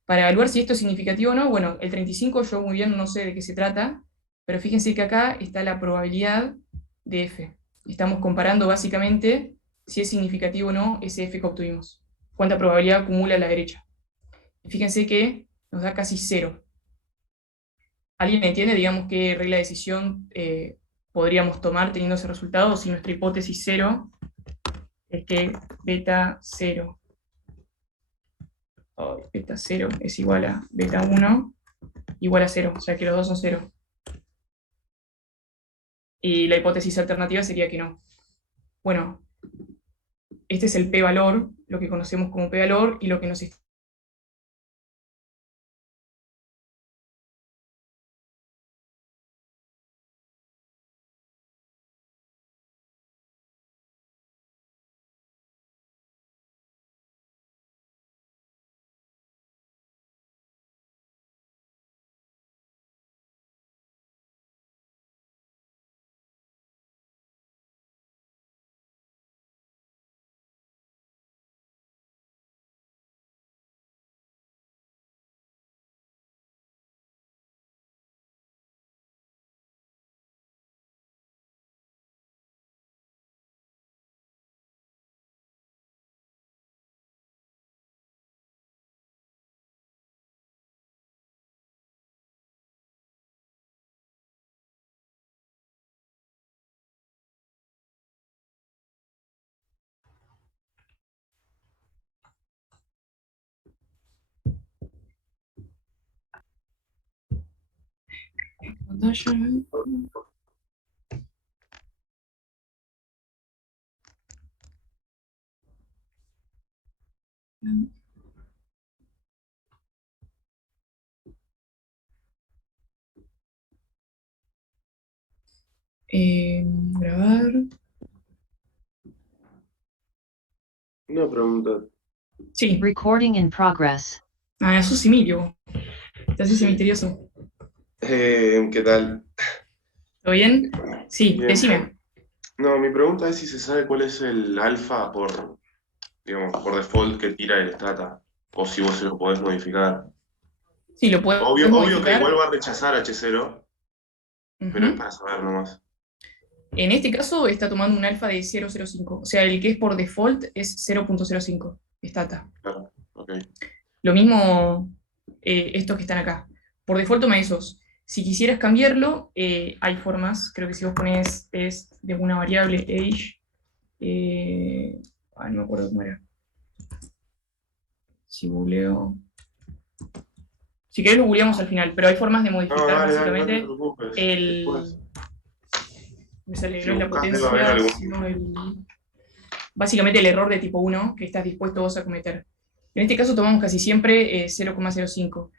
Para evaluar si esto es significativo o no, bueno, el 35 yo muy bien no sé de qué se trata, pero fíjense que acá está la probabilidad de F. Estamos comparando básicamente si es significativo o no ese F que obtuvimos. Cuánta probabilidad acumula a la derecha. Y fíjense que nos da casi cero. ¿Alguien entiende, digamos, qué regla de decisión podríamos tomar teniendo ese resultado? Si nuestra hipótesis 0 es que beta 0, beta 0 es igual a beta 1 igual a 0, o sea que los dos son 0. Y la hipótesis alternativa sería que no. Bueno, este es el p-valor, lo que conocemos como p-valor, y lo que nos está pantalla. Grabar. Una pregunta. Sí. Recording in progress. Ah, sos Emilio. Te haces el misterioso. ¿Qué tal? ¿Todo bien? Sí, Bien. decime. No, mi pregunta es si se sabe cuál es el alfa digamos, por default que tira el stata, o si vos se lo podés modificar. Sí, lo puedes Obvio que modificar. igual va a rechazar H0, pero es Ujú. para saber nomás. En este caso está tomando un alfa de 0,05. O sea, el que es por default es 0,05. Stata. Claro, ok. Lo mismo estos que están acá. Por default toma esos. Si quisieras cambiarlo, hay formas. Creo que si vos pones test de una variable age, no me acuerdo cómo era. Si googleo. Si querés lo googleamos al final, pero hay formas de No, modificar dale, no te básicamente preocupes. el. Después, Me sale, si no es la buscás, debe haber potencia, algún. sino básicamente el error de tipo 1 que estás dispuesto vos a cometer. En este caso tomamos casi siempre 0,05.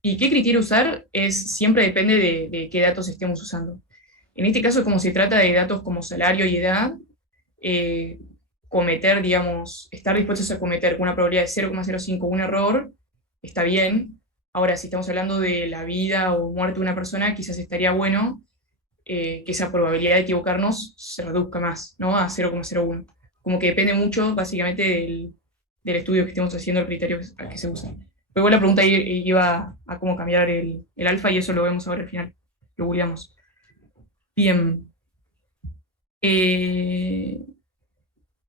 ¿Y qué criterio usar? Siempre depende de qué datos estemos usando. En este caso, como se trata de datos como salario y edad, cometer, digamos, estar dispuestos a cometer con una probabilidad de 0,05 un error, está bien. Ahora, si estamos hablando de la vida o muerte de una persona, quizás estaría bueno que esa probabilidad de equivocarnos se reduzca más, ¿no? A 0,01. Como que depende mucho, básicamente, del estudio que estemos haciendo, el criterio al que se usa. Pero igual la pregunta iba a cómo cambiar el alfa y eso lo vemos ahora al final. Lo googleamos. Bien.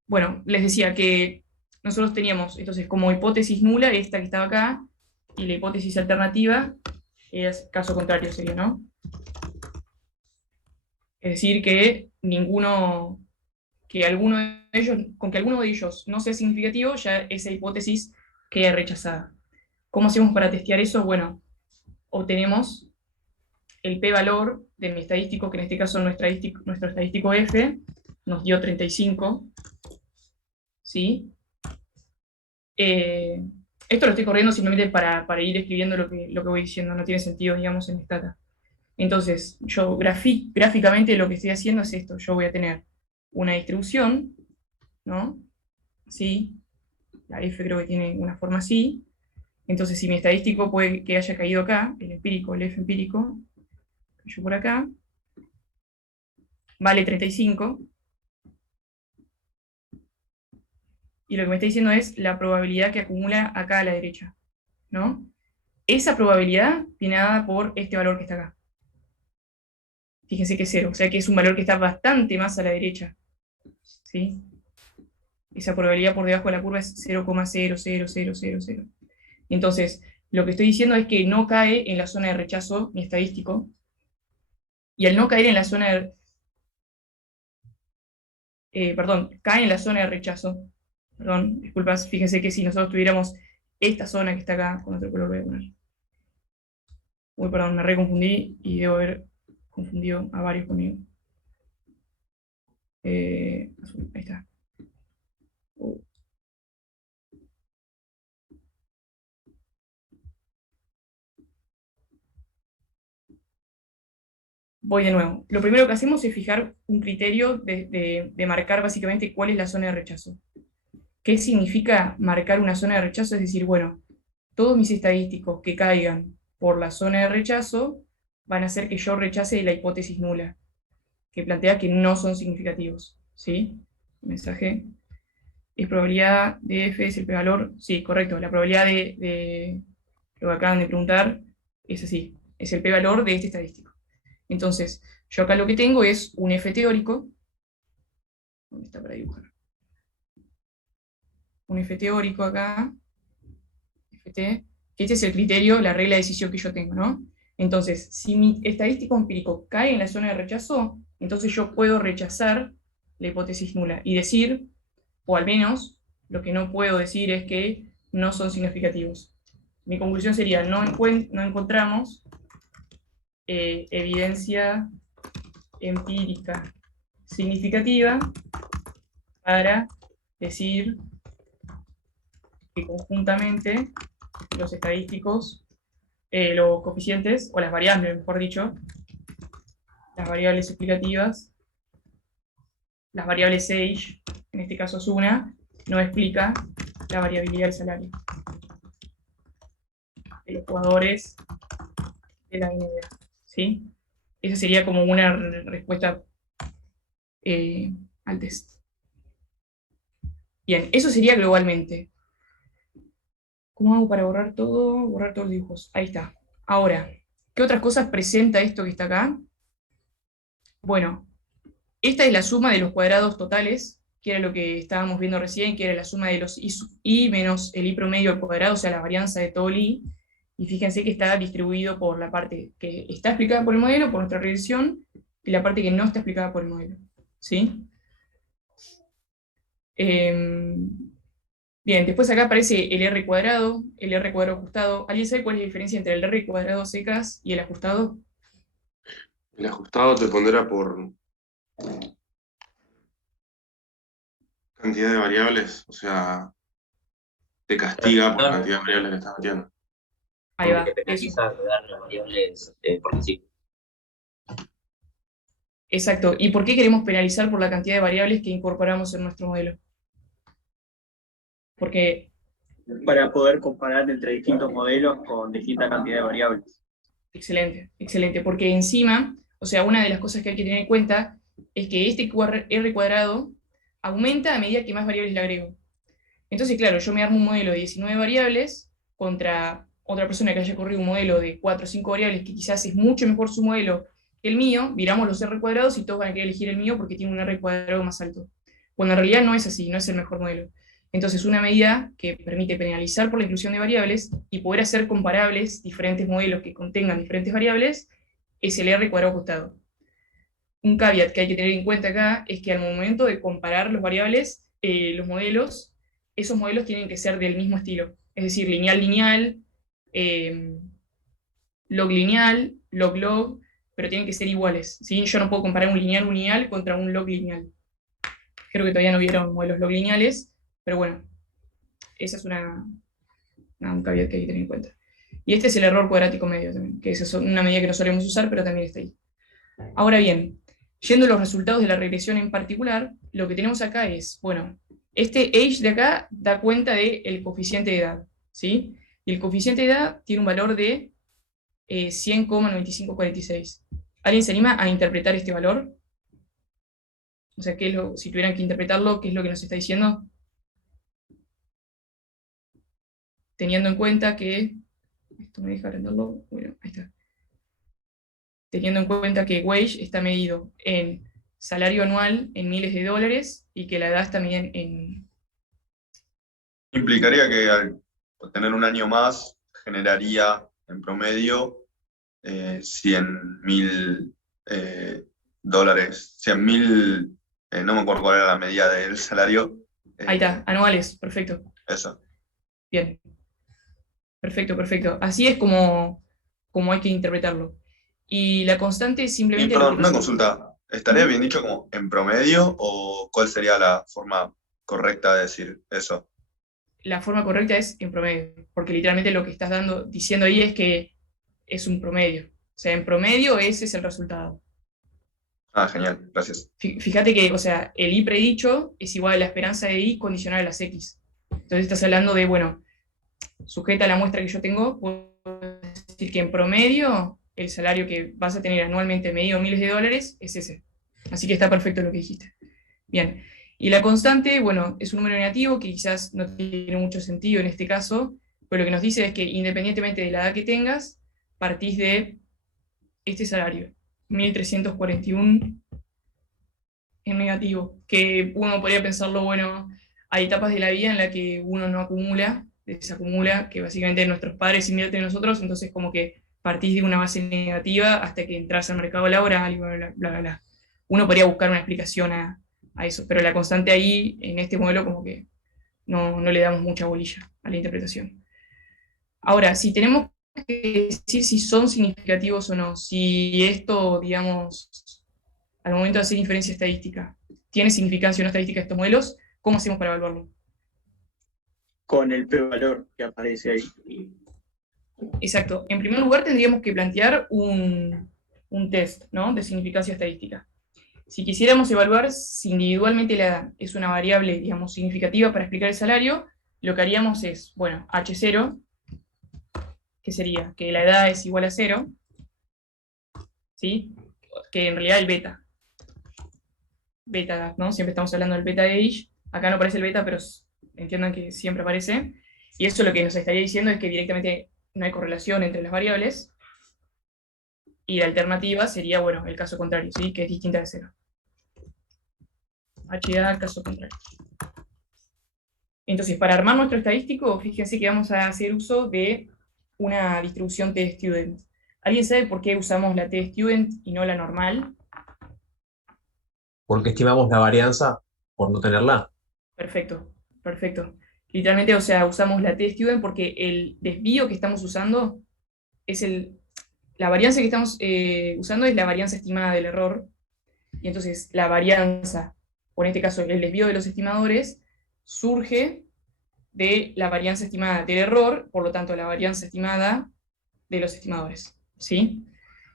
Bueno, les decía que nosotros teníamos, entonces, como hipótesis nula, esta que estaba acá, y la hipótesis alternativa es caso contrario sería, ¿no? Es decir, que con que alguno de ellos no sea significativo, ya esa hipótesis queda rechazada. ¿Cómo hacemos para testear eso? Bueno, obtenemos el p-valor de mi estadístico, que en este caso nuestro estadístico F nos dio 35, ¿sí? Esto lo estoy corriendo simplemente para ir escribiendo lo que voy diciendo, no tiene sentido, digamos, en Stata. Entonces, yo gráficamente lo que estoy haciendo es esto, yo voy a tener una distribución, ¿no? Así, la F creo que tiene una forma así. Entonces, si mi estadístico puede que haya caído acá, el empírico, el F empírico, cayó por acá, vale 35. Y lo que me está diciendo es la probabilidad que acumula acá a la derecha, ¿no? Esa probabilidad viene dada por este valor que está acá. Fíjense que es 0, o sea que es un valor que está bastante más a la derecha, ¿sí? Esa probabilidad por debajo de la curva es 0,00000. Entonces, lo que estoy diciendo es que no cae en la zona de rechazo mi estadístico, y al no caer en la zona de... cae en la zona de rechazo. Perdón, disculpas, fíjense que si nosotros tuviéramos esta zona que está acá, con otro color voy a poner. Uy, perdón, me reconfundí y debo haber confundido a varios conmigo. Azul, ahí está. Voy de nuevo. Lo primero que hacemos es fijar un criterio de marcar básicamente cuál es la zona de rechazo. ¿Qué significa marcar una zona de rechazo? Es decir, bueno, todos mis estadísticos que caigan por la zona de rechazo van a hacer que yo rechace la hipótesis nula, que plantea que no son significativos. ¿Sí? Mensaje. ¿Es probabilidad de F es el p-valor? Sí, correcto. La probabilidad de lo que acaban de preguntar es así. Es el p-valor de este estadístico. Entonces, yo acá lo que tengo es un F teórico. ¿Dónde está para dibujar? Un F teórico acá. FT, que este es el criterio, la regla de decisión que yo tengo, ¿no? Entonces, si mi estadístico empírico cae en la zona de rechazo, entonces yo puedo rechazar la hipótesis nula y decir, o al menos, lo que no puedo decir es que no son significativos. Mi conclusión sería, no encontramos evidencia empírica significativa para decir que conjuntamente los estadísticos, los coeficientes, o las variables, mejor dicho, las variables explicativas, las variables age, en este caso es una, no explica la variabilidad del salario de los jugadores de la NBA, ¿sí? Esa sería como una respuesta al test. Bien, eso sería globalmente. ¿Cómo hago para borrar todo? Borrar todos los dibujos. Ahí está. Ahora, ¿qué otras cosas presenta esto que está acá? Bueno, esta es la suma de los cuadrados totales, que era lo que estábamos viendo recién, que era la suma de los I menos el I promedio al cuadrado, o sea, la varianza de todo el I. Y fíjense que está distribuido por la parte que está explicada por el modelo, por nuestra regresión, y la parte que no está explicada por el modelo. ¿Sí? Bien, después acá aparece el R cuadrado ajustado. ¿Alguien sabe cuál es la diferencia entre el R cuadrado secas y el ajustado? El ajustado te pondrá por cantidad de variables, o sea, te castiga por la cantidad de variables que estás metiendo. Ahí va. Porque penaliza dar las variables porque sí. Exacto. ¿Y por qué queremos penalizar por la cantidad de variables que incorporamos en nuestro modelo? Porque... para poder comparar entre distintos modelos con distinta cantidad de variables. Excelente, excelente. Porque encima, o sea, una de las cosas que hay que tener en cuenta es que este R cuadrado aumenta a medida que más variables le agrego. Entonces, claro, yo me armo un modelo de 19 variables contra otra persona que haya corrido un modelo de 4 o 5 variables, que quizás es mucho mejor su modelo que el mío, miramos los R cuadrados y todos van a querer elegir el mío porque tiene un R cuadrado más alto. Cuando en realidad no es así, no es el mejor modelo. Entonces, una medida que permite penalizar por la inclusión de variables y poder hacer comparables diferentes modelos que contengan diferentes variables es el R cuadrado ajustado. Un caveat que hay que tener en cuenta acá es que al momento de comparar los variables, los modelos, esos modelos tienen que ser del mismo estilo. Es decir, lineal-lineal, log-lineal, log-log, pero tienen que ser iguales, ¿sí? Yo no puedo comparar un lineal-lineal contra un log-lineal. Creo que todavía no vieron modelos log-lineales, pero bueno, esa es un caveat que hay que tener en cuenta. Y este es el error cuadrático medio también, que es una medida que no solemos usar, pero también está ahí. Ahora bien, yendo a los resultados de la regresión en particular, lo que tenemos acá es, bueno, este age de acá da cuenta del coeficiente de edad, ¿sí? Y el coeficiente de edad tiene un valor de 100,9546. ¿Alguien se anima a interpretar este valor? O sea, si tuvieran que interpretarlo, ¿qué es lo que nos está diciendo? Teniendo en cuenta que... Esto me deja aprenderlo. Bueno, ahí está. Teniendo en cuenta que wage está medido en salario anual en miles de dólares y que la edad está medida en... Implicaría que al tener un año más generaría en promedio 100.000 dólares, 100.000, no me acuerdo cuál era la medida del salario. Ahí está, anuales, perfecto. Eso. Bien. Perfecto, perfecto. Así es como hay que interpretarlo. Y la constante es simplemente... Perdón, una consulta. ¿Estaría bien dicho como en promedio o cuál sería la forma correcta de decir eso? La forma correcta es en promedio, porque literalmente lo que estás diciendo ahí es que es un promedio. O sea, en promedio ese es el resultado. Ah, genial, gracias. Fíjate que, o sea, el I predicho es igual a la esperanza de I condicional a las X. Entonces estás hablando de, bueno, sujeta a la muestra que yo tengo, puedo decir que en promedio el salario que vas a tener anualmente medido miles de dólares es ese. Así que está perfecto lo que dijiste. Bien. Y la constante, bueno, es un número negativo que quizás no tiene mucho sentido en este caso, pero lo que nos dice es que independientemente de la edad que tengas, partís de este salario, 1.341 en negativo, que uno podría pensarlo, bueno, hay etapas de la vida en la que uno no acumula, desacumula, que básicamente nuestros padres invierten en nosotros, entonces como que partís de una base negativa hasta que entras al mercado laboral y bla, bla, bla, bla, bla. Uno podría buscar una explicación a eso, pero la constante ahí, en este modelo, como que no le damos mucha bolilla a la interpretación. Ahora, si tenemos que decir si son significativos o no, si esto, digamos, al momento de hacer inferencia estadística, tiene significancia o no estadística de estos modelos, ¿cómo hacemos para evaluarlo? Con el p-valor que aparece ahí. Exacto. En primer lugar, tendríamos que plantear un test, ¿no?, de significancia estadística. Si quisiéramos evaluar si individualmente la edad es una variable, digamos, significativa para explicar el salario, lo que haríamos es, bueno, H0, que sería que la edad es igual a 0, ¿sí? Que en realidad el beta, ¿no? Siempre estamos hablando del beta age, acá no aparece el beta, pero entiendan que siempre aparece, y eso lo que nos estaría diciendo es que directamente no hay correlación entre las variables, y la alternativa sería, bueno, el caso contrario, ¿sí?, que es distinta de 0. HA, caso contrario. Entonces, para armar nuestro estadístico, fíjense que vamos a hacer uso de una distribución t-student. ¿Alguien sabe por qué usamos la t-student y no la normal? Porque estimamos la varianza por no tenerla. Perfecto, perfecto. Literalmente, o sea, usamos la t-student porque el desvío que estamos usando es la varianza que estamos usando es la varianza estimada del error, y entonces la varianza, o en este caso el desvío de los estimadores, surge de la varianza estimada del error, por lo tanto la varianza estimada de los estimadores, ¿sí?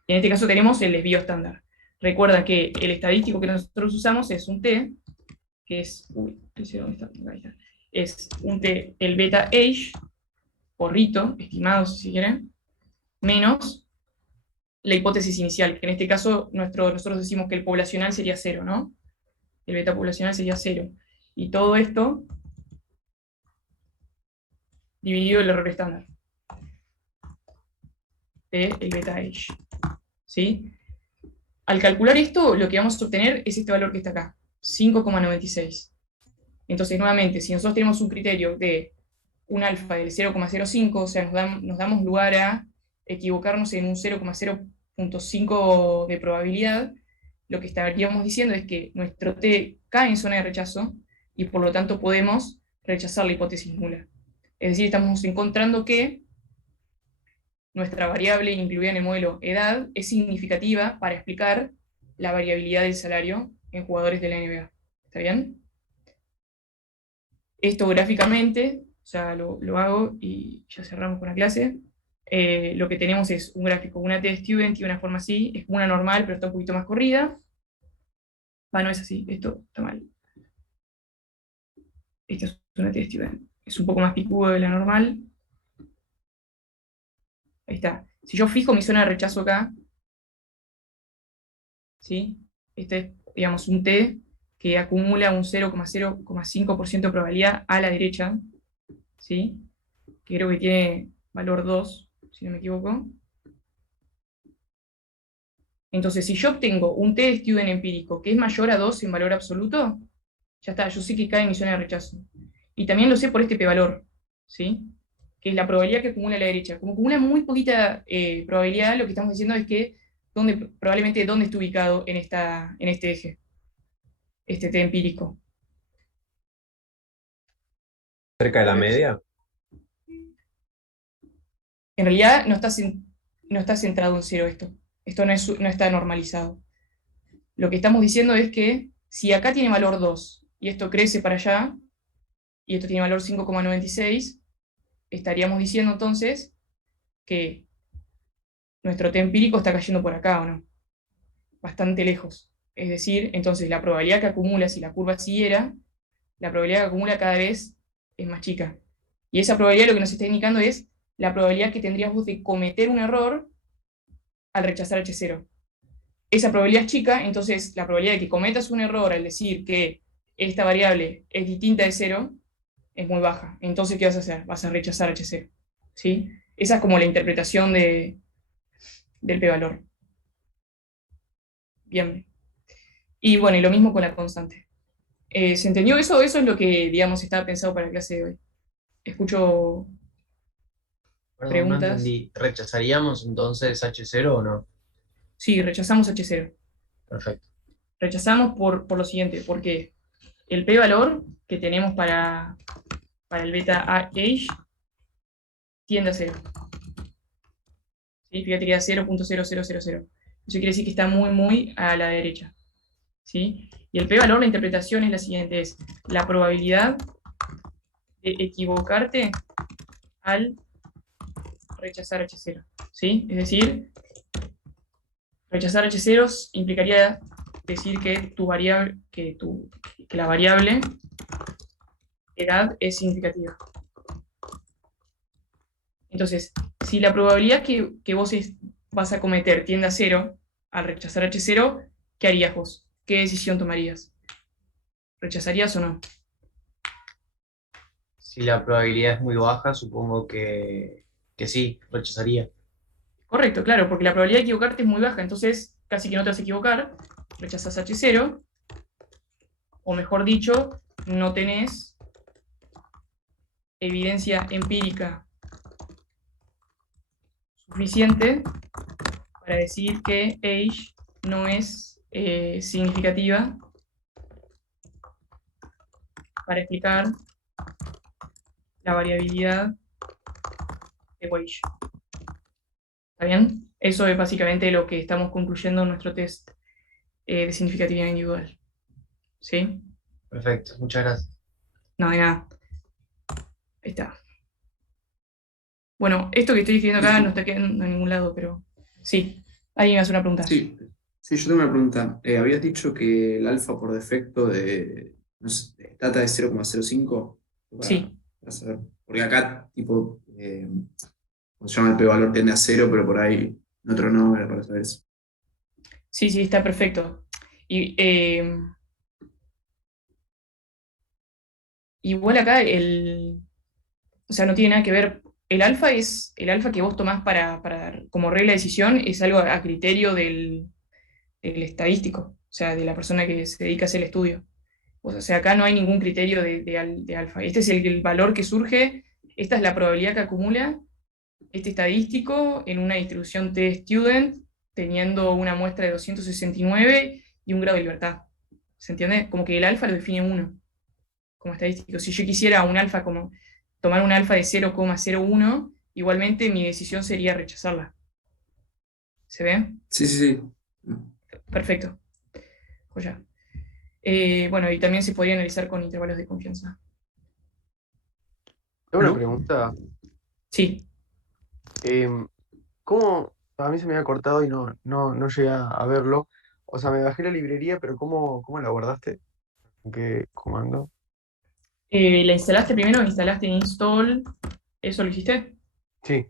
Y en este caso tenemos el desvío estándar. Recuerda que el estadístico que nosotros usamos es un t, que es, ¿dónde está? Ahí está. Es un t, el beta age, porrito, estimado si quieren, menos la hipótesis inicial, que en este caso nosotros decimos que el poblacional sería 0, ¿no? El beta poblacional sería 0. Y todo esto dividido el error estándar de el beta age, ¿sí? Al calcular esto, lo que vamos a obtener es este valor que está acá, 5,96. Entonces, nuevamente, si nosotros tenemos un criterio de un alfa del 0,05, o sea, nos damos lugar a equivocarnos en un 0,0.5 de probabilidad, lo que estaríamos diciendo es que nuestro t cae en zona de rechazo, y por lo tanto podemos rechazar la hipótesis nula. Es decir, estamos encontrando que nuestra variable incluida en el modelo edad es significativa para explicar la variabilidad del salario en jugadores de la NBA. ¿Está bien? Esto gráficamente, o sea, lo hago y ya cerramos con la clase. Lo que tenemos es un gráfico, una t-student y una forma así, es como una normal, pero está un poquito más corrida. No es así, esto está mal. Esta es una t-student. Es un poco más picudo de la normal. Ahí está. Si yo fijo mi zona de rechazo acá, ¿sí? Este es, digamos, un t que acumula un 0,0,5% de probabilidad a la derecha, ¿sí? Que creo que tiene valor 2, si no me equivoco. Entonces, si yo obtengo un t-student empírico que es mayor a 2 en valor absoluto, ya está, yo sé que cae en mi zona de rechazo. Y también lo sé por este p-valor, ¿sí? Que es la probabilidad que acumula a la derecha. Como acumula muy poquita probabilidad, lo que estamos diciendo es que probablemente dónde está ubicado en este eje, este t empírico. ¿Cerca de la media? En realidad no está centrado en 0 esto. Esto no está normalizado. Lo que estamos diciendo es que si acá tiene valor 2 y esto crece para allá, y esto tiene valor 5,96, estaríamos diciendo entonces que nuestro t empírico está cayendo por acá, ¿o no? Bastante lejos. Es decir, entonces la probabilidad que acumula, si la curva siguiera, la probabilidad que acumula cada vez es más chica. Y esa probabilidad lo que nos está indicando es la probabilidad que tendríamos de cometer un error al rechazar H0. Esa probabilidad es chica, entonces la probabilidad de que cometas un error al decir que esta variable es distinta de 0 es muy baja. Entonces, ¿qué vas a hacer? Vas a rechazar H0. ¿Sí? Esa es como la interpretación del p-valor. Bien. Y bueno, y lo mismo con la constante. ¿Se entendió eso? Eso es lo que, digamos, estaba pensado para la clase de hoy. Escucho Perdón, no preguntas. entendí. ¿Rechazaríamos entonces H0 o no? Sí, rechazamos H0. Perfecto. Rechazamos por lo siguiente, porque el p-valor que tenemos para el beta age tiende a 0. significatividad 0.0000. Eso quiere decir que está muy, muy a la derecha. ¿Sí? Y el p-valor, la interpretación es la siguiente, es la probabilidad de equivocarte al rechazar H0. ¿Sí? Es decir, rechazar H0 implicaría decir que tu variable, que la variable edad es significativa. Entonces, si la probabilidad que vos vas a cometer tiende a 0, al rechazar H0, ¿qué harías vos? ¿Qué decisión tomarías? ¿Rechazarías o no? Si la probabilidad es muy baja, supongo que sí, rechazaría. Correcto, claro, porque la probabilidad de equivocarte es muy baja, entonces casi que no te vas a equivocar, rechazas H0, o mejor dicho, no tenés evidencia empírica suficiente para decir que age no es significativa para explicar la variabilidad de Wage. ¿Está bien? Eso es básicamente lo que estamos concluyendo en nuestro test de significatividad individual. ¿Sí? Perfecto, muchas gracias. No, de nada. Ahí está. Bueno, esto que estoy escribiendo acá no está quedando en ningún lado, pero sí. Alguien me hace una pregunta. Sí, sí, yo tengo una pregunta. Habías dicho que el alfa por defecto de, no sé, de Stata es 0,05 Sí. para saber. Porque acá, tipo, ¿cómo se llama? El p-valor tiende a 0, pero por ahí en otro no, era para saber eso. Sí, sí, está perfecto. Y, igual acá o sea, no tiene nada que ver. El alfa que vos tomás como regla de decisión, es algo a criterio del estadístico, o sea, de la persona que se dedica a hacer el estudio. O sea, acá no hay ningún criterio de alfa. Este es el valor que surge, esta es la probabilidad que acumula este estadístico en una distribución t-student, teniendo una muestra de 269 y un grado de libertad. ¿Se entiende? Como que el alfa lo define uno como estadístico. Si yo quisiera un alfa como tomar un alfa de 0,01, igualmente mi decisión sería rechazarla. ¿Se ve? Sí, sí, sí. Perfecto. Joya. Bueno, y también se podría analizar con intervalos de confianza. Tengo una ¿No? pregunta. Sí. ¿Cómo? A mí se me había cortado y no llegué a verlo. O sea, me bajé la librería, pero ¿cómo la guardaste? ¿En qué comando? ¿La instalaste primero? ¿Instalaste install? ¿Eso lo hiciste? Sí.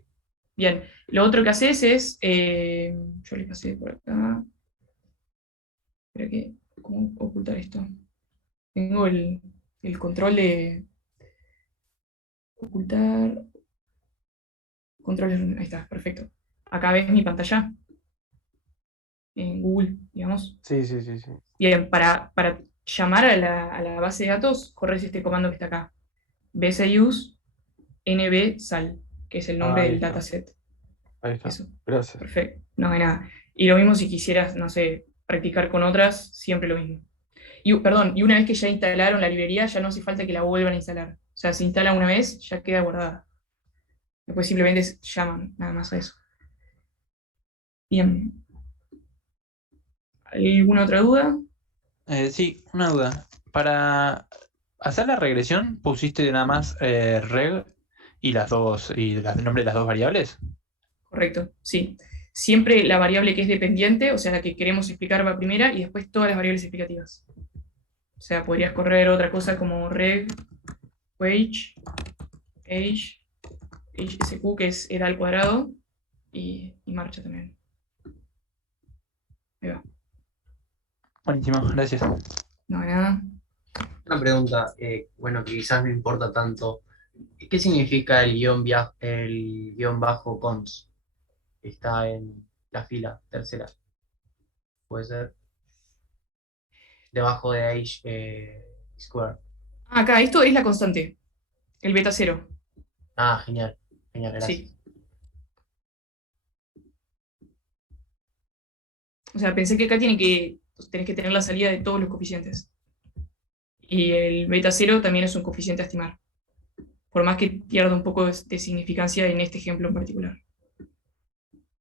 Bien. Lo otro que haces es, yo le pasé por acá. Espera que, ¿cómo ocultar esto? Tengo el control de ocultar. Controles, ahí está, perfecto. Acá ves mi pantalla en Google, digamos. Sí, sí, sí, sí. Bien, para llamar a la base de datos, corres este comando que está acá. bsuse nbsal, que es el nombre Ahí del está. dataset. Ahí está. Eso. Gracias. Perfecto. No, de nada. Y lo mismo si quisieras, no sé, practicar con otras, siempre lo mismo. Y, perdón, y una vez que ya instalaron la librería, ya no hace falta que la vuelvan a instalar. O sea, se instala una vez, ya queda guardada. Después simplemente llaman nada más a eso. Bien. ¿Alguna otra duda? Sí, una duda. Para hacer la regresión, pusiste nada más reg y el nombre de las dos variables. Correcto, sí. Siempre la variable que es dependiente, o sea, la que queremos explicar va primera, y después todas las variables explicativas. O sea, podrías correr otra cosa como reg, wage, age, HSQ, que es edad al cuadrado, y marcha también. Ahí va. Buenísimo, gracias. No, nada. Una pregunta, bueno, que quizás no importa tanto. ¿Qué significa el guión bajo cons? Está en la fila tercera. ¿Puede ser? Debajo de age square. Acá, esto es la constante, el beta 0. Ah, genial. Genial, gracias. Sí. O sea, pensé que acá tenés que tener la salida de todos los coeficientes. Y el beta 0 también es un coeficiente a estimar. Por más que pierda un poco de significancia en este ejemplo en particular.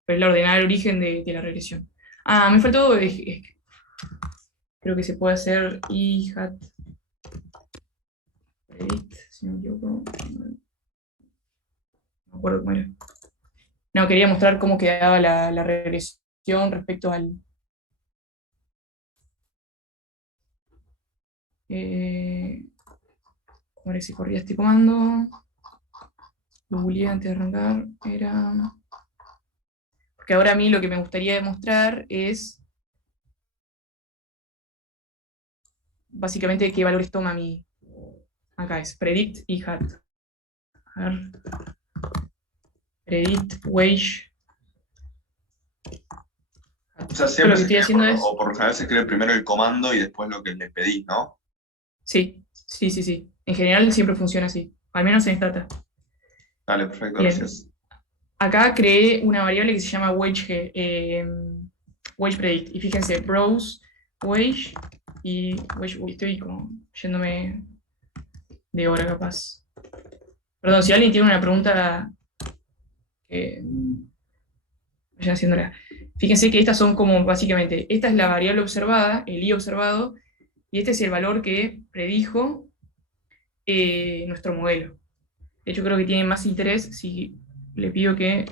pero la ordenada al origen de la regresión. Ah, me faltó, creo que se puede hacer i hat predict, si no me equivoco. No me acuerdo cómo era. No, quería mostrar cómo quedaba la regresión respecto al... ¿cómo era que se corría este comando? Lo googleé antes de arrancar. Era... Porque ahora a mí lo que me gustaría demostrar es básicamente qué valores toma mi... Acá es predict y hat. A ver. Predict wage. O sea, Lo siempre que se estoy crea haciendo es... o por lo general se crea primero el comando y después lo que le pedís, ¿no? Sí. En general siempre funciona así. Al menos en Stata. Dale, perfecto, Bien. gracias. Acá creé una variable que se llama wage predict. Y fíjense, browse wage y wage. Uy, estoy como yéndome de hora capaz. Perdón, si alguien tiene una pregunta, vayan haciéndola. Fíjense que estas son como básicamente, esta es la variable observada, el i observado, y este es el valor que predijo nuestro modelo. De hecho, creo que tiene más interés si le pido que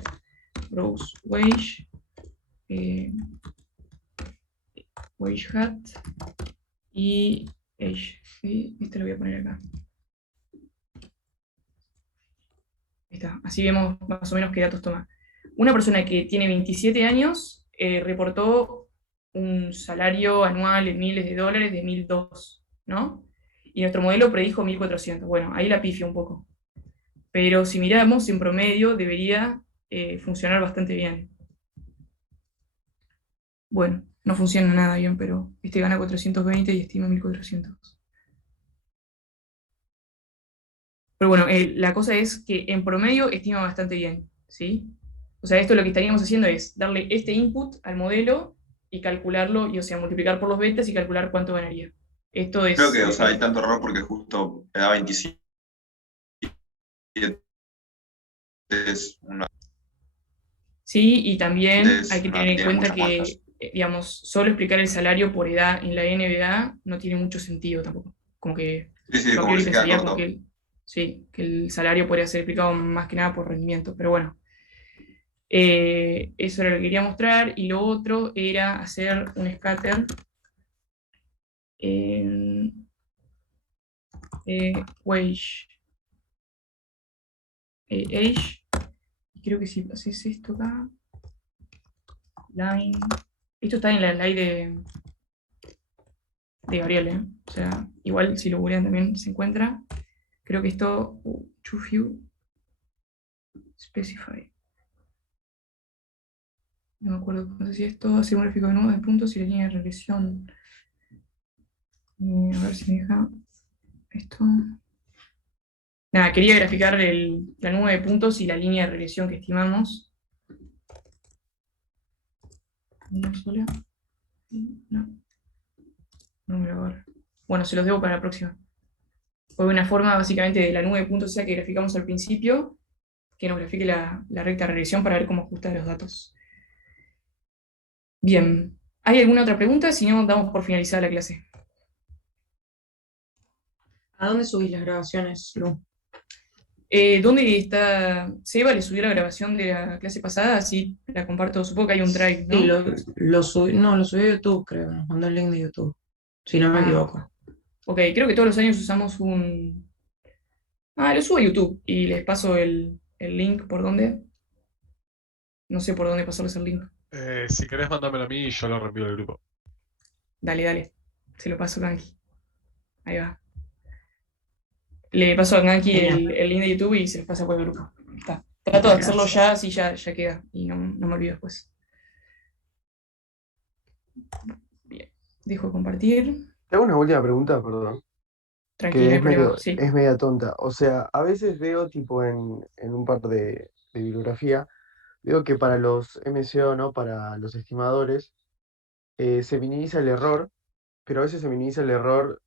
browse wage, wage hat y age. ¿Sí? Este lo voy a poner acá. Ahí está. Así vemos más o menos qué datos toma. Una persona que tiene 27 años reportó un salario anual en miles de dólares de 1.002, ¿no? Y nuestro modelo predijo 1.400. Bueno, ahí la pifio un poco. Pero si miramos, en promedio debería funcionar bastante bien. Bueno, no funciona nada bien, pero este gana 420 y estima 1.400. Pero bueno, la cosa es que en promedio estima bastante bien, ¿sí? O sea, esto lo que estaríamos haciendo es darle este input al modelo y calcularlo, y o sea, multiplicar por los betas y calcular cuánto ganaría. Esto es... Creo que, o sea, hay tanto error porque justo me da 27. Es una... Sí, y también hay que una- tener en tiene cuenta muchas que, muestras. digamos, solo explicar el salario por edad en la NBA no tiene mucho sentido tampoco. Como que Sí, yo a como que priori se queda pensaría como corto. que, sí, que el salario podría ser explicado más que nada por rendimiento, pero bueno. Eso era lo que quería mostrar, y lo otro era hacer un scatter en wage age. Creo que si haces esto acá, line, esto está en la line de Gabriel, ¿eh? O sea, igual si lo googlean también se encuentra. Creo que esto, too few, specify. No me acuerdo cómo se decía esto, hacer un gráfico de nudo de puntos y la línea de regresión. A ver si me deja esto. Nada, quería graficar la nube de puntos y la línea de regresión que estimamos. Una sola. No. No me lo agarro. Bueno, se los debo para la próxima. Fue una forma básicamente de la nube de puntos, sea que graficamos al principio, que nos grafique la recta de regresión para ver cómo ajustar los datos. Bien. ¿Hay alguna otra pregunta? Si no, damos por finalizada la clase. ¿A dónde subís las grabaciones, Lu? ¿Dónde está? Seba le subió la grabación de la clase pasada, así la comparto. Supongo que hay un drive, ¿no? Sí, lo subí, no, lo subí a YouTube, creo. Nos mandó el link de YouTube. Si no me equivoco. Ok, creo que todos los años usamos un... lo subo a YouTube y les paso el link. ¿Por dónde? No sé por dónde pasarles el link. Si querés, mándamelo a mí y yo lo reenvío al grupo. Dale. Se lo paso a Kanki. Ahí va. Le paso a Kanki el link de YouTube y se los pasa por el grupo. Está. Trato de hacerlo ya, así ya queda. Y no me olvido después. Bien. Dejo de compartir. Te hago una última pregunta, perdón. Tranquilo, Que no hay es problema. medio, Sí. es media tonta. O sea, a veces veo tipo en un par de bibliografía, veo que para los MCO, ¿no? Para los estimadores, se minimiza el error, pero a veces se minimiza el error,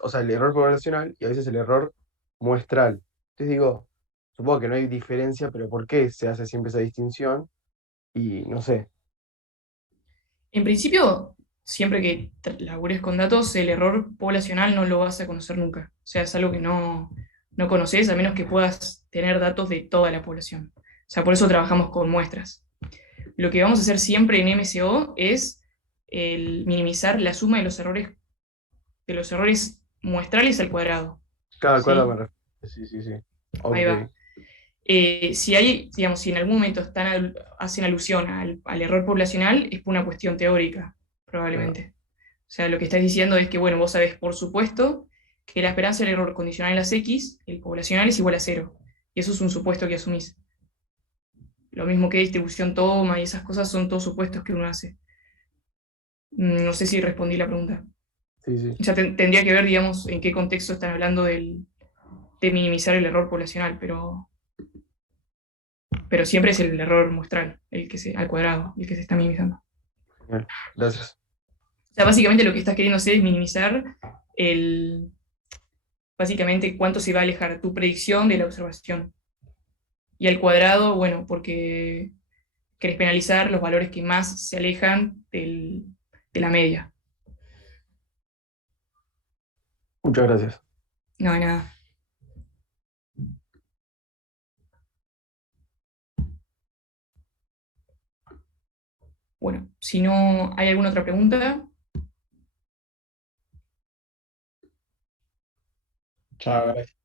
o sea, el error poblacional y a veces el error muestral. Entonces digo, supongo que no hay diferencia, pero ¿por qué se hace siempre esa distinción? Y no sé. En principio, siempre que labures con datos, el error poblacional no lo vas a conocer nunca. O sea, es algo que no conoces a menos que puedas tener datos de toda la población. O sea, por eso trabajamos con muestras. Lo que vamos a hacer siempre en MSO es minimizar la suma de los errores muestrales al cuadrado. Cada ¿Sí? cuadro me refiero. Sí, sí, sí. Ahí Ok. va. Si en algún momento hacen alusión al error poblacional, es por una cuestión teórica, probablemente. O sea, lo que estás diciendo es que, bueno, vos sabés, por supuesto, que la esperanza del error condicional en las X, el poblacional, es igual a 0. Y eso es un supuesto que asumís. Lo mismo que distribución toma y esas cosas son todos supuestos que uno hace. No sé si respondí la pregunta. Sí, sí. O sea, tendría que ver, digamos, en qué contexto están hablando de minimizar el error poblacional, pero siempre es el error muestral, al cuadrado, el que se está minimizando. Genial. Gracias. O sea, básicamente lo que estás queriendo hacer es minimizar básicamente cuánto se va a alejar tu predicción de la observación. Y al cuadrado, bueno, porque querés penalizar los valores que más se alejan de la media. Muchas gracias. No, de nada. Bueno, si no hay alguna otra pregunta. Chao, gracias.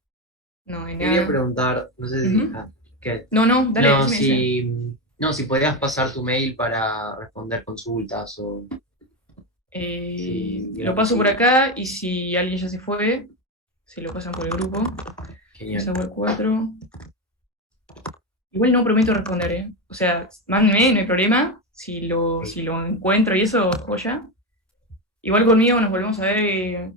No, de Quería nada. preguntar, no sé si... Ujú. ¿qué? No, dale, No, decime. si podías pasar tu mail para responder consultas o... Lo paso por acá y si alguien ya se fue, se lo pasan por el grupo. Genial. Software 4. Igual no prometo responder, ¿eh? O sea, mándenme, no hay problema. Si lo encuentro y eso, joya. Igual conmigo nos volvemos a ver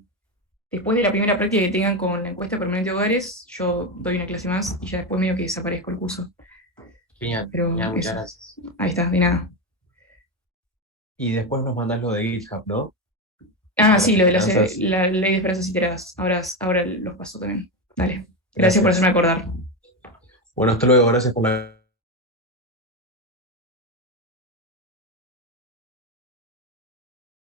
después de la primera práctica que tengan con la encuesta permanente de hogares. Yo doy una clase más y ya después medio que desaparezco el curso. Genial, Pero genial, muchas eso. gracias. Ahí está, de nada. Y después nos mandás lo de GitHub, ¿no? Ah, sí, lo de Finanzas. la ley de esperanzas iteradas. Ahora los paso también. Dale. Gracias por Gracias. hacerme acordar. Bueno, hasta luego, gracias por la